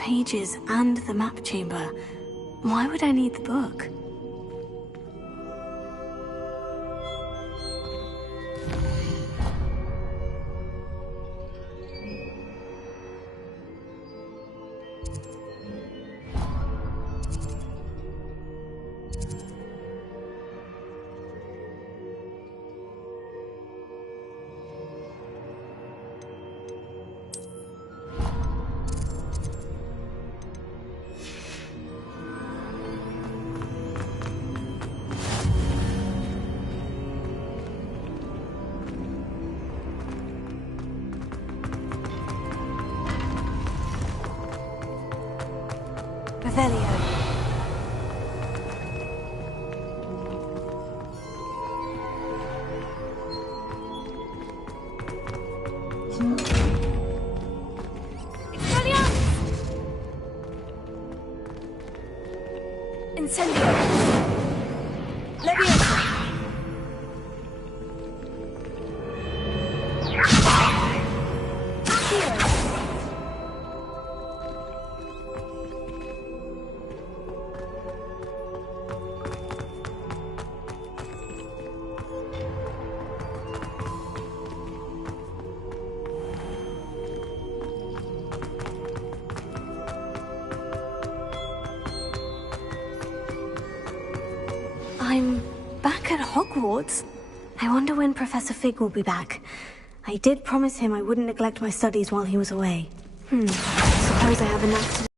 pages and the map chamber. Why would I need the book? Revelio. Incendio! Leviosa! I'm back at Hogwarts. I wonder when Professor Fig will be back. I did promise him I wouldn't neglect my studies while he was away. Suppose I have enough to...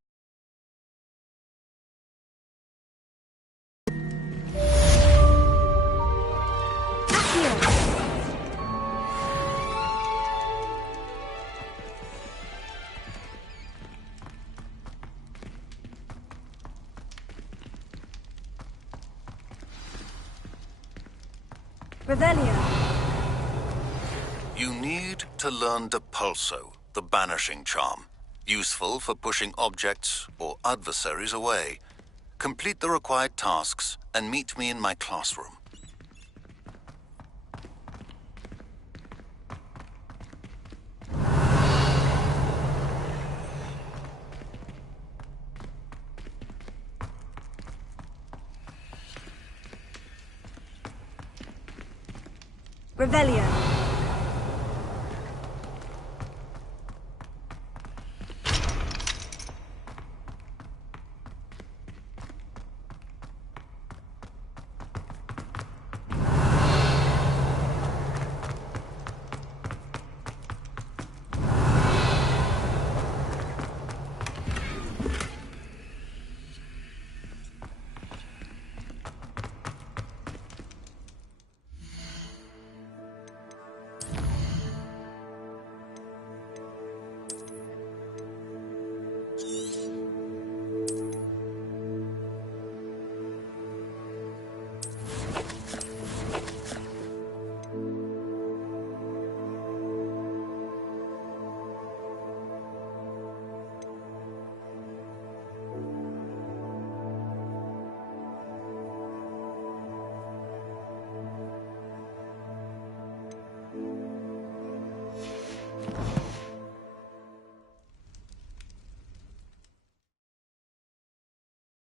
Revelio. You need to learn Depulso, the banishing charm. Useful for pushing objects or adversaries away. Complete the required tasks and meet me in my classroom. Revelio.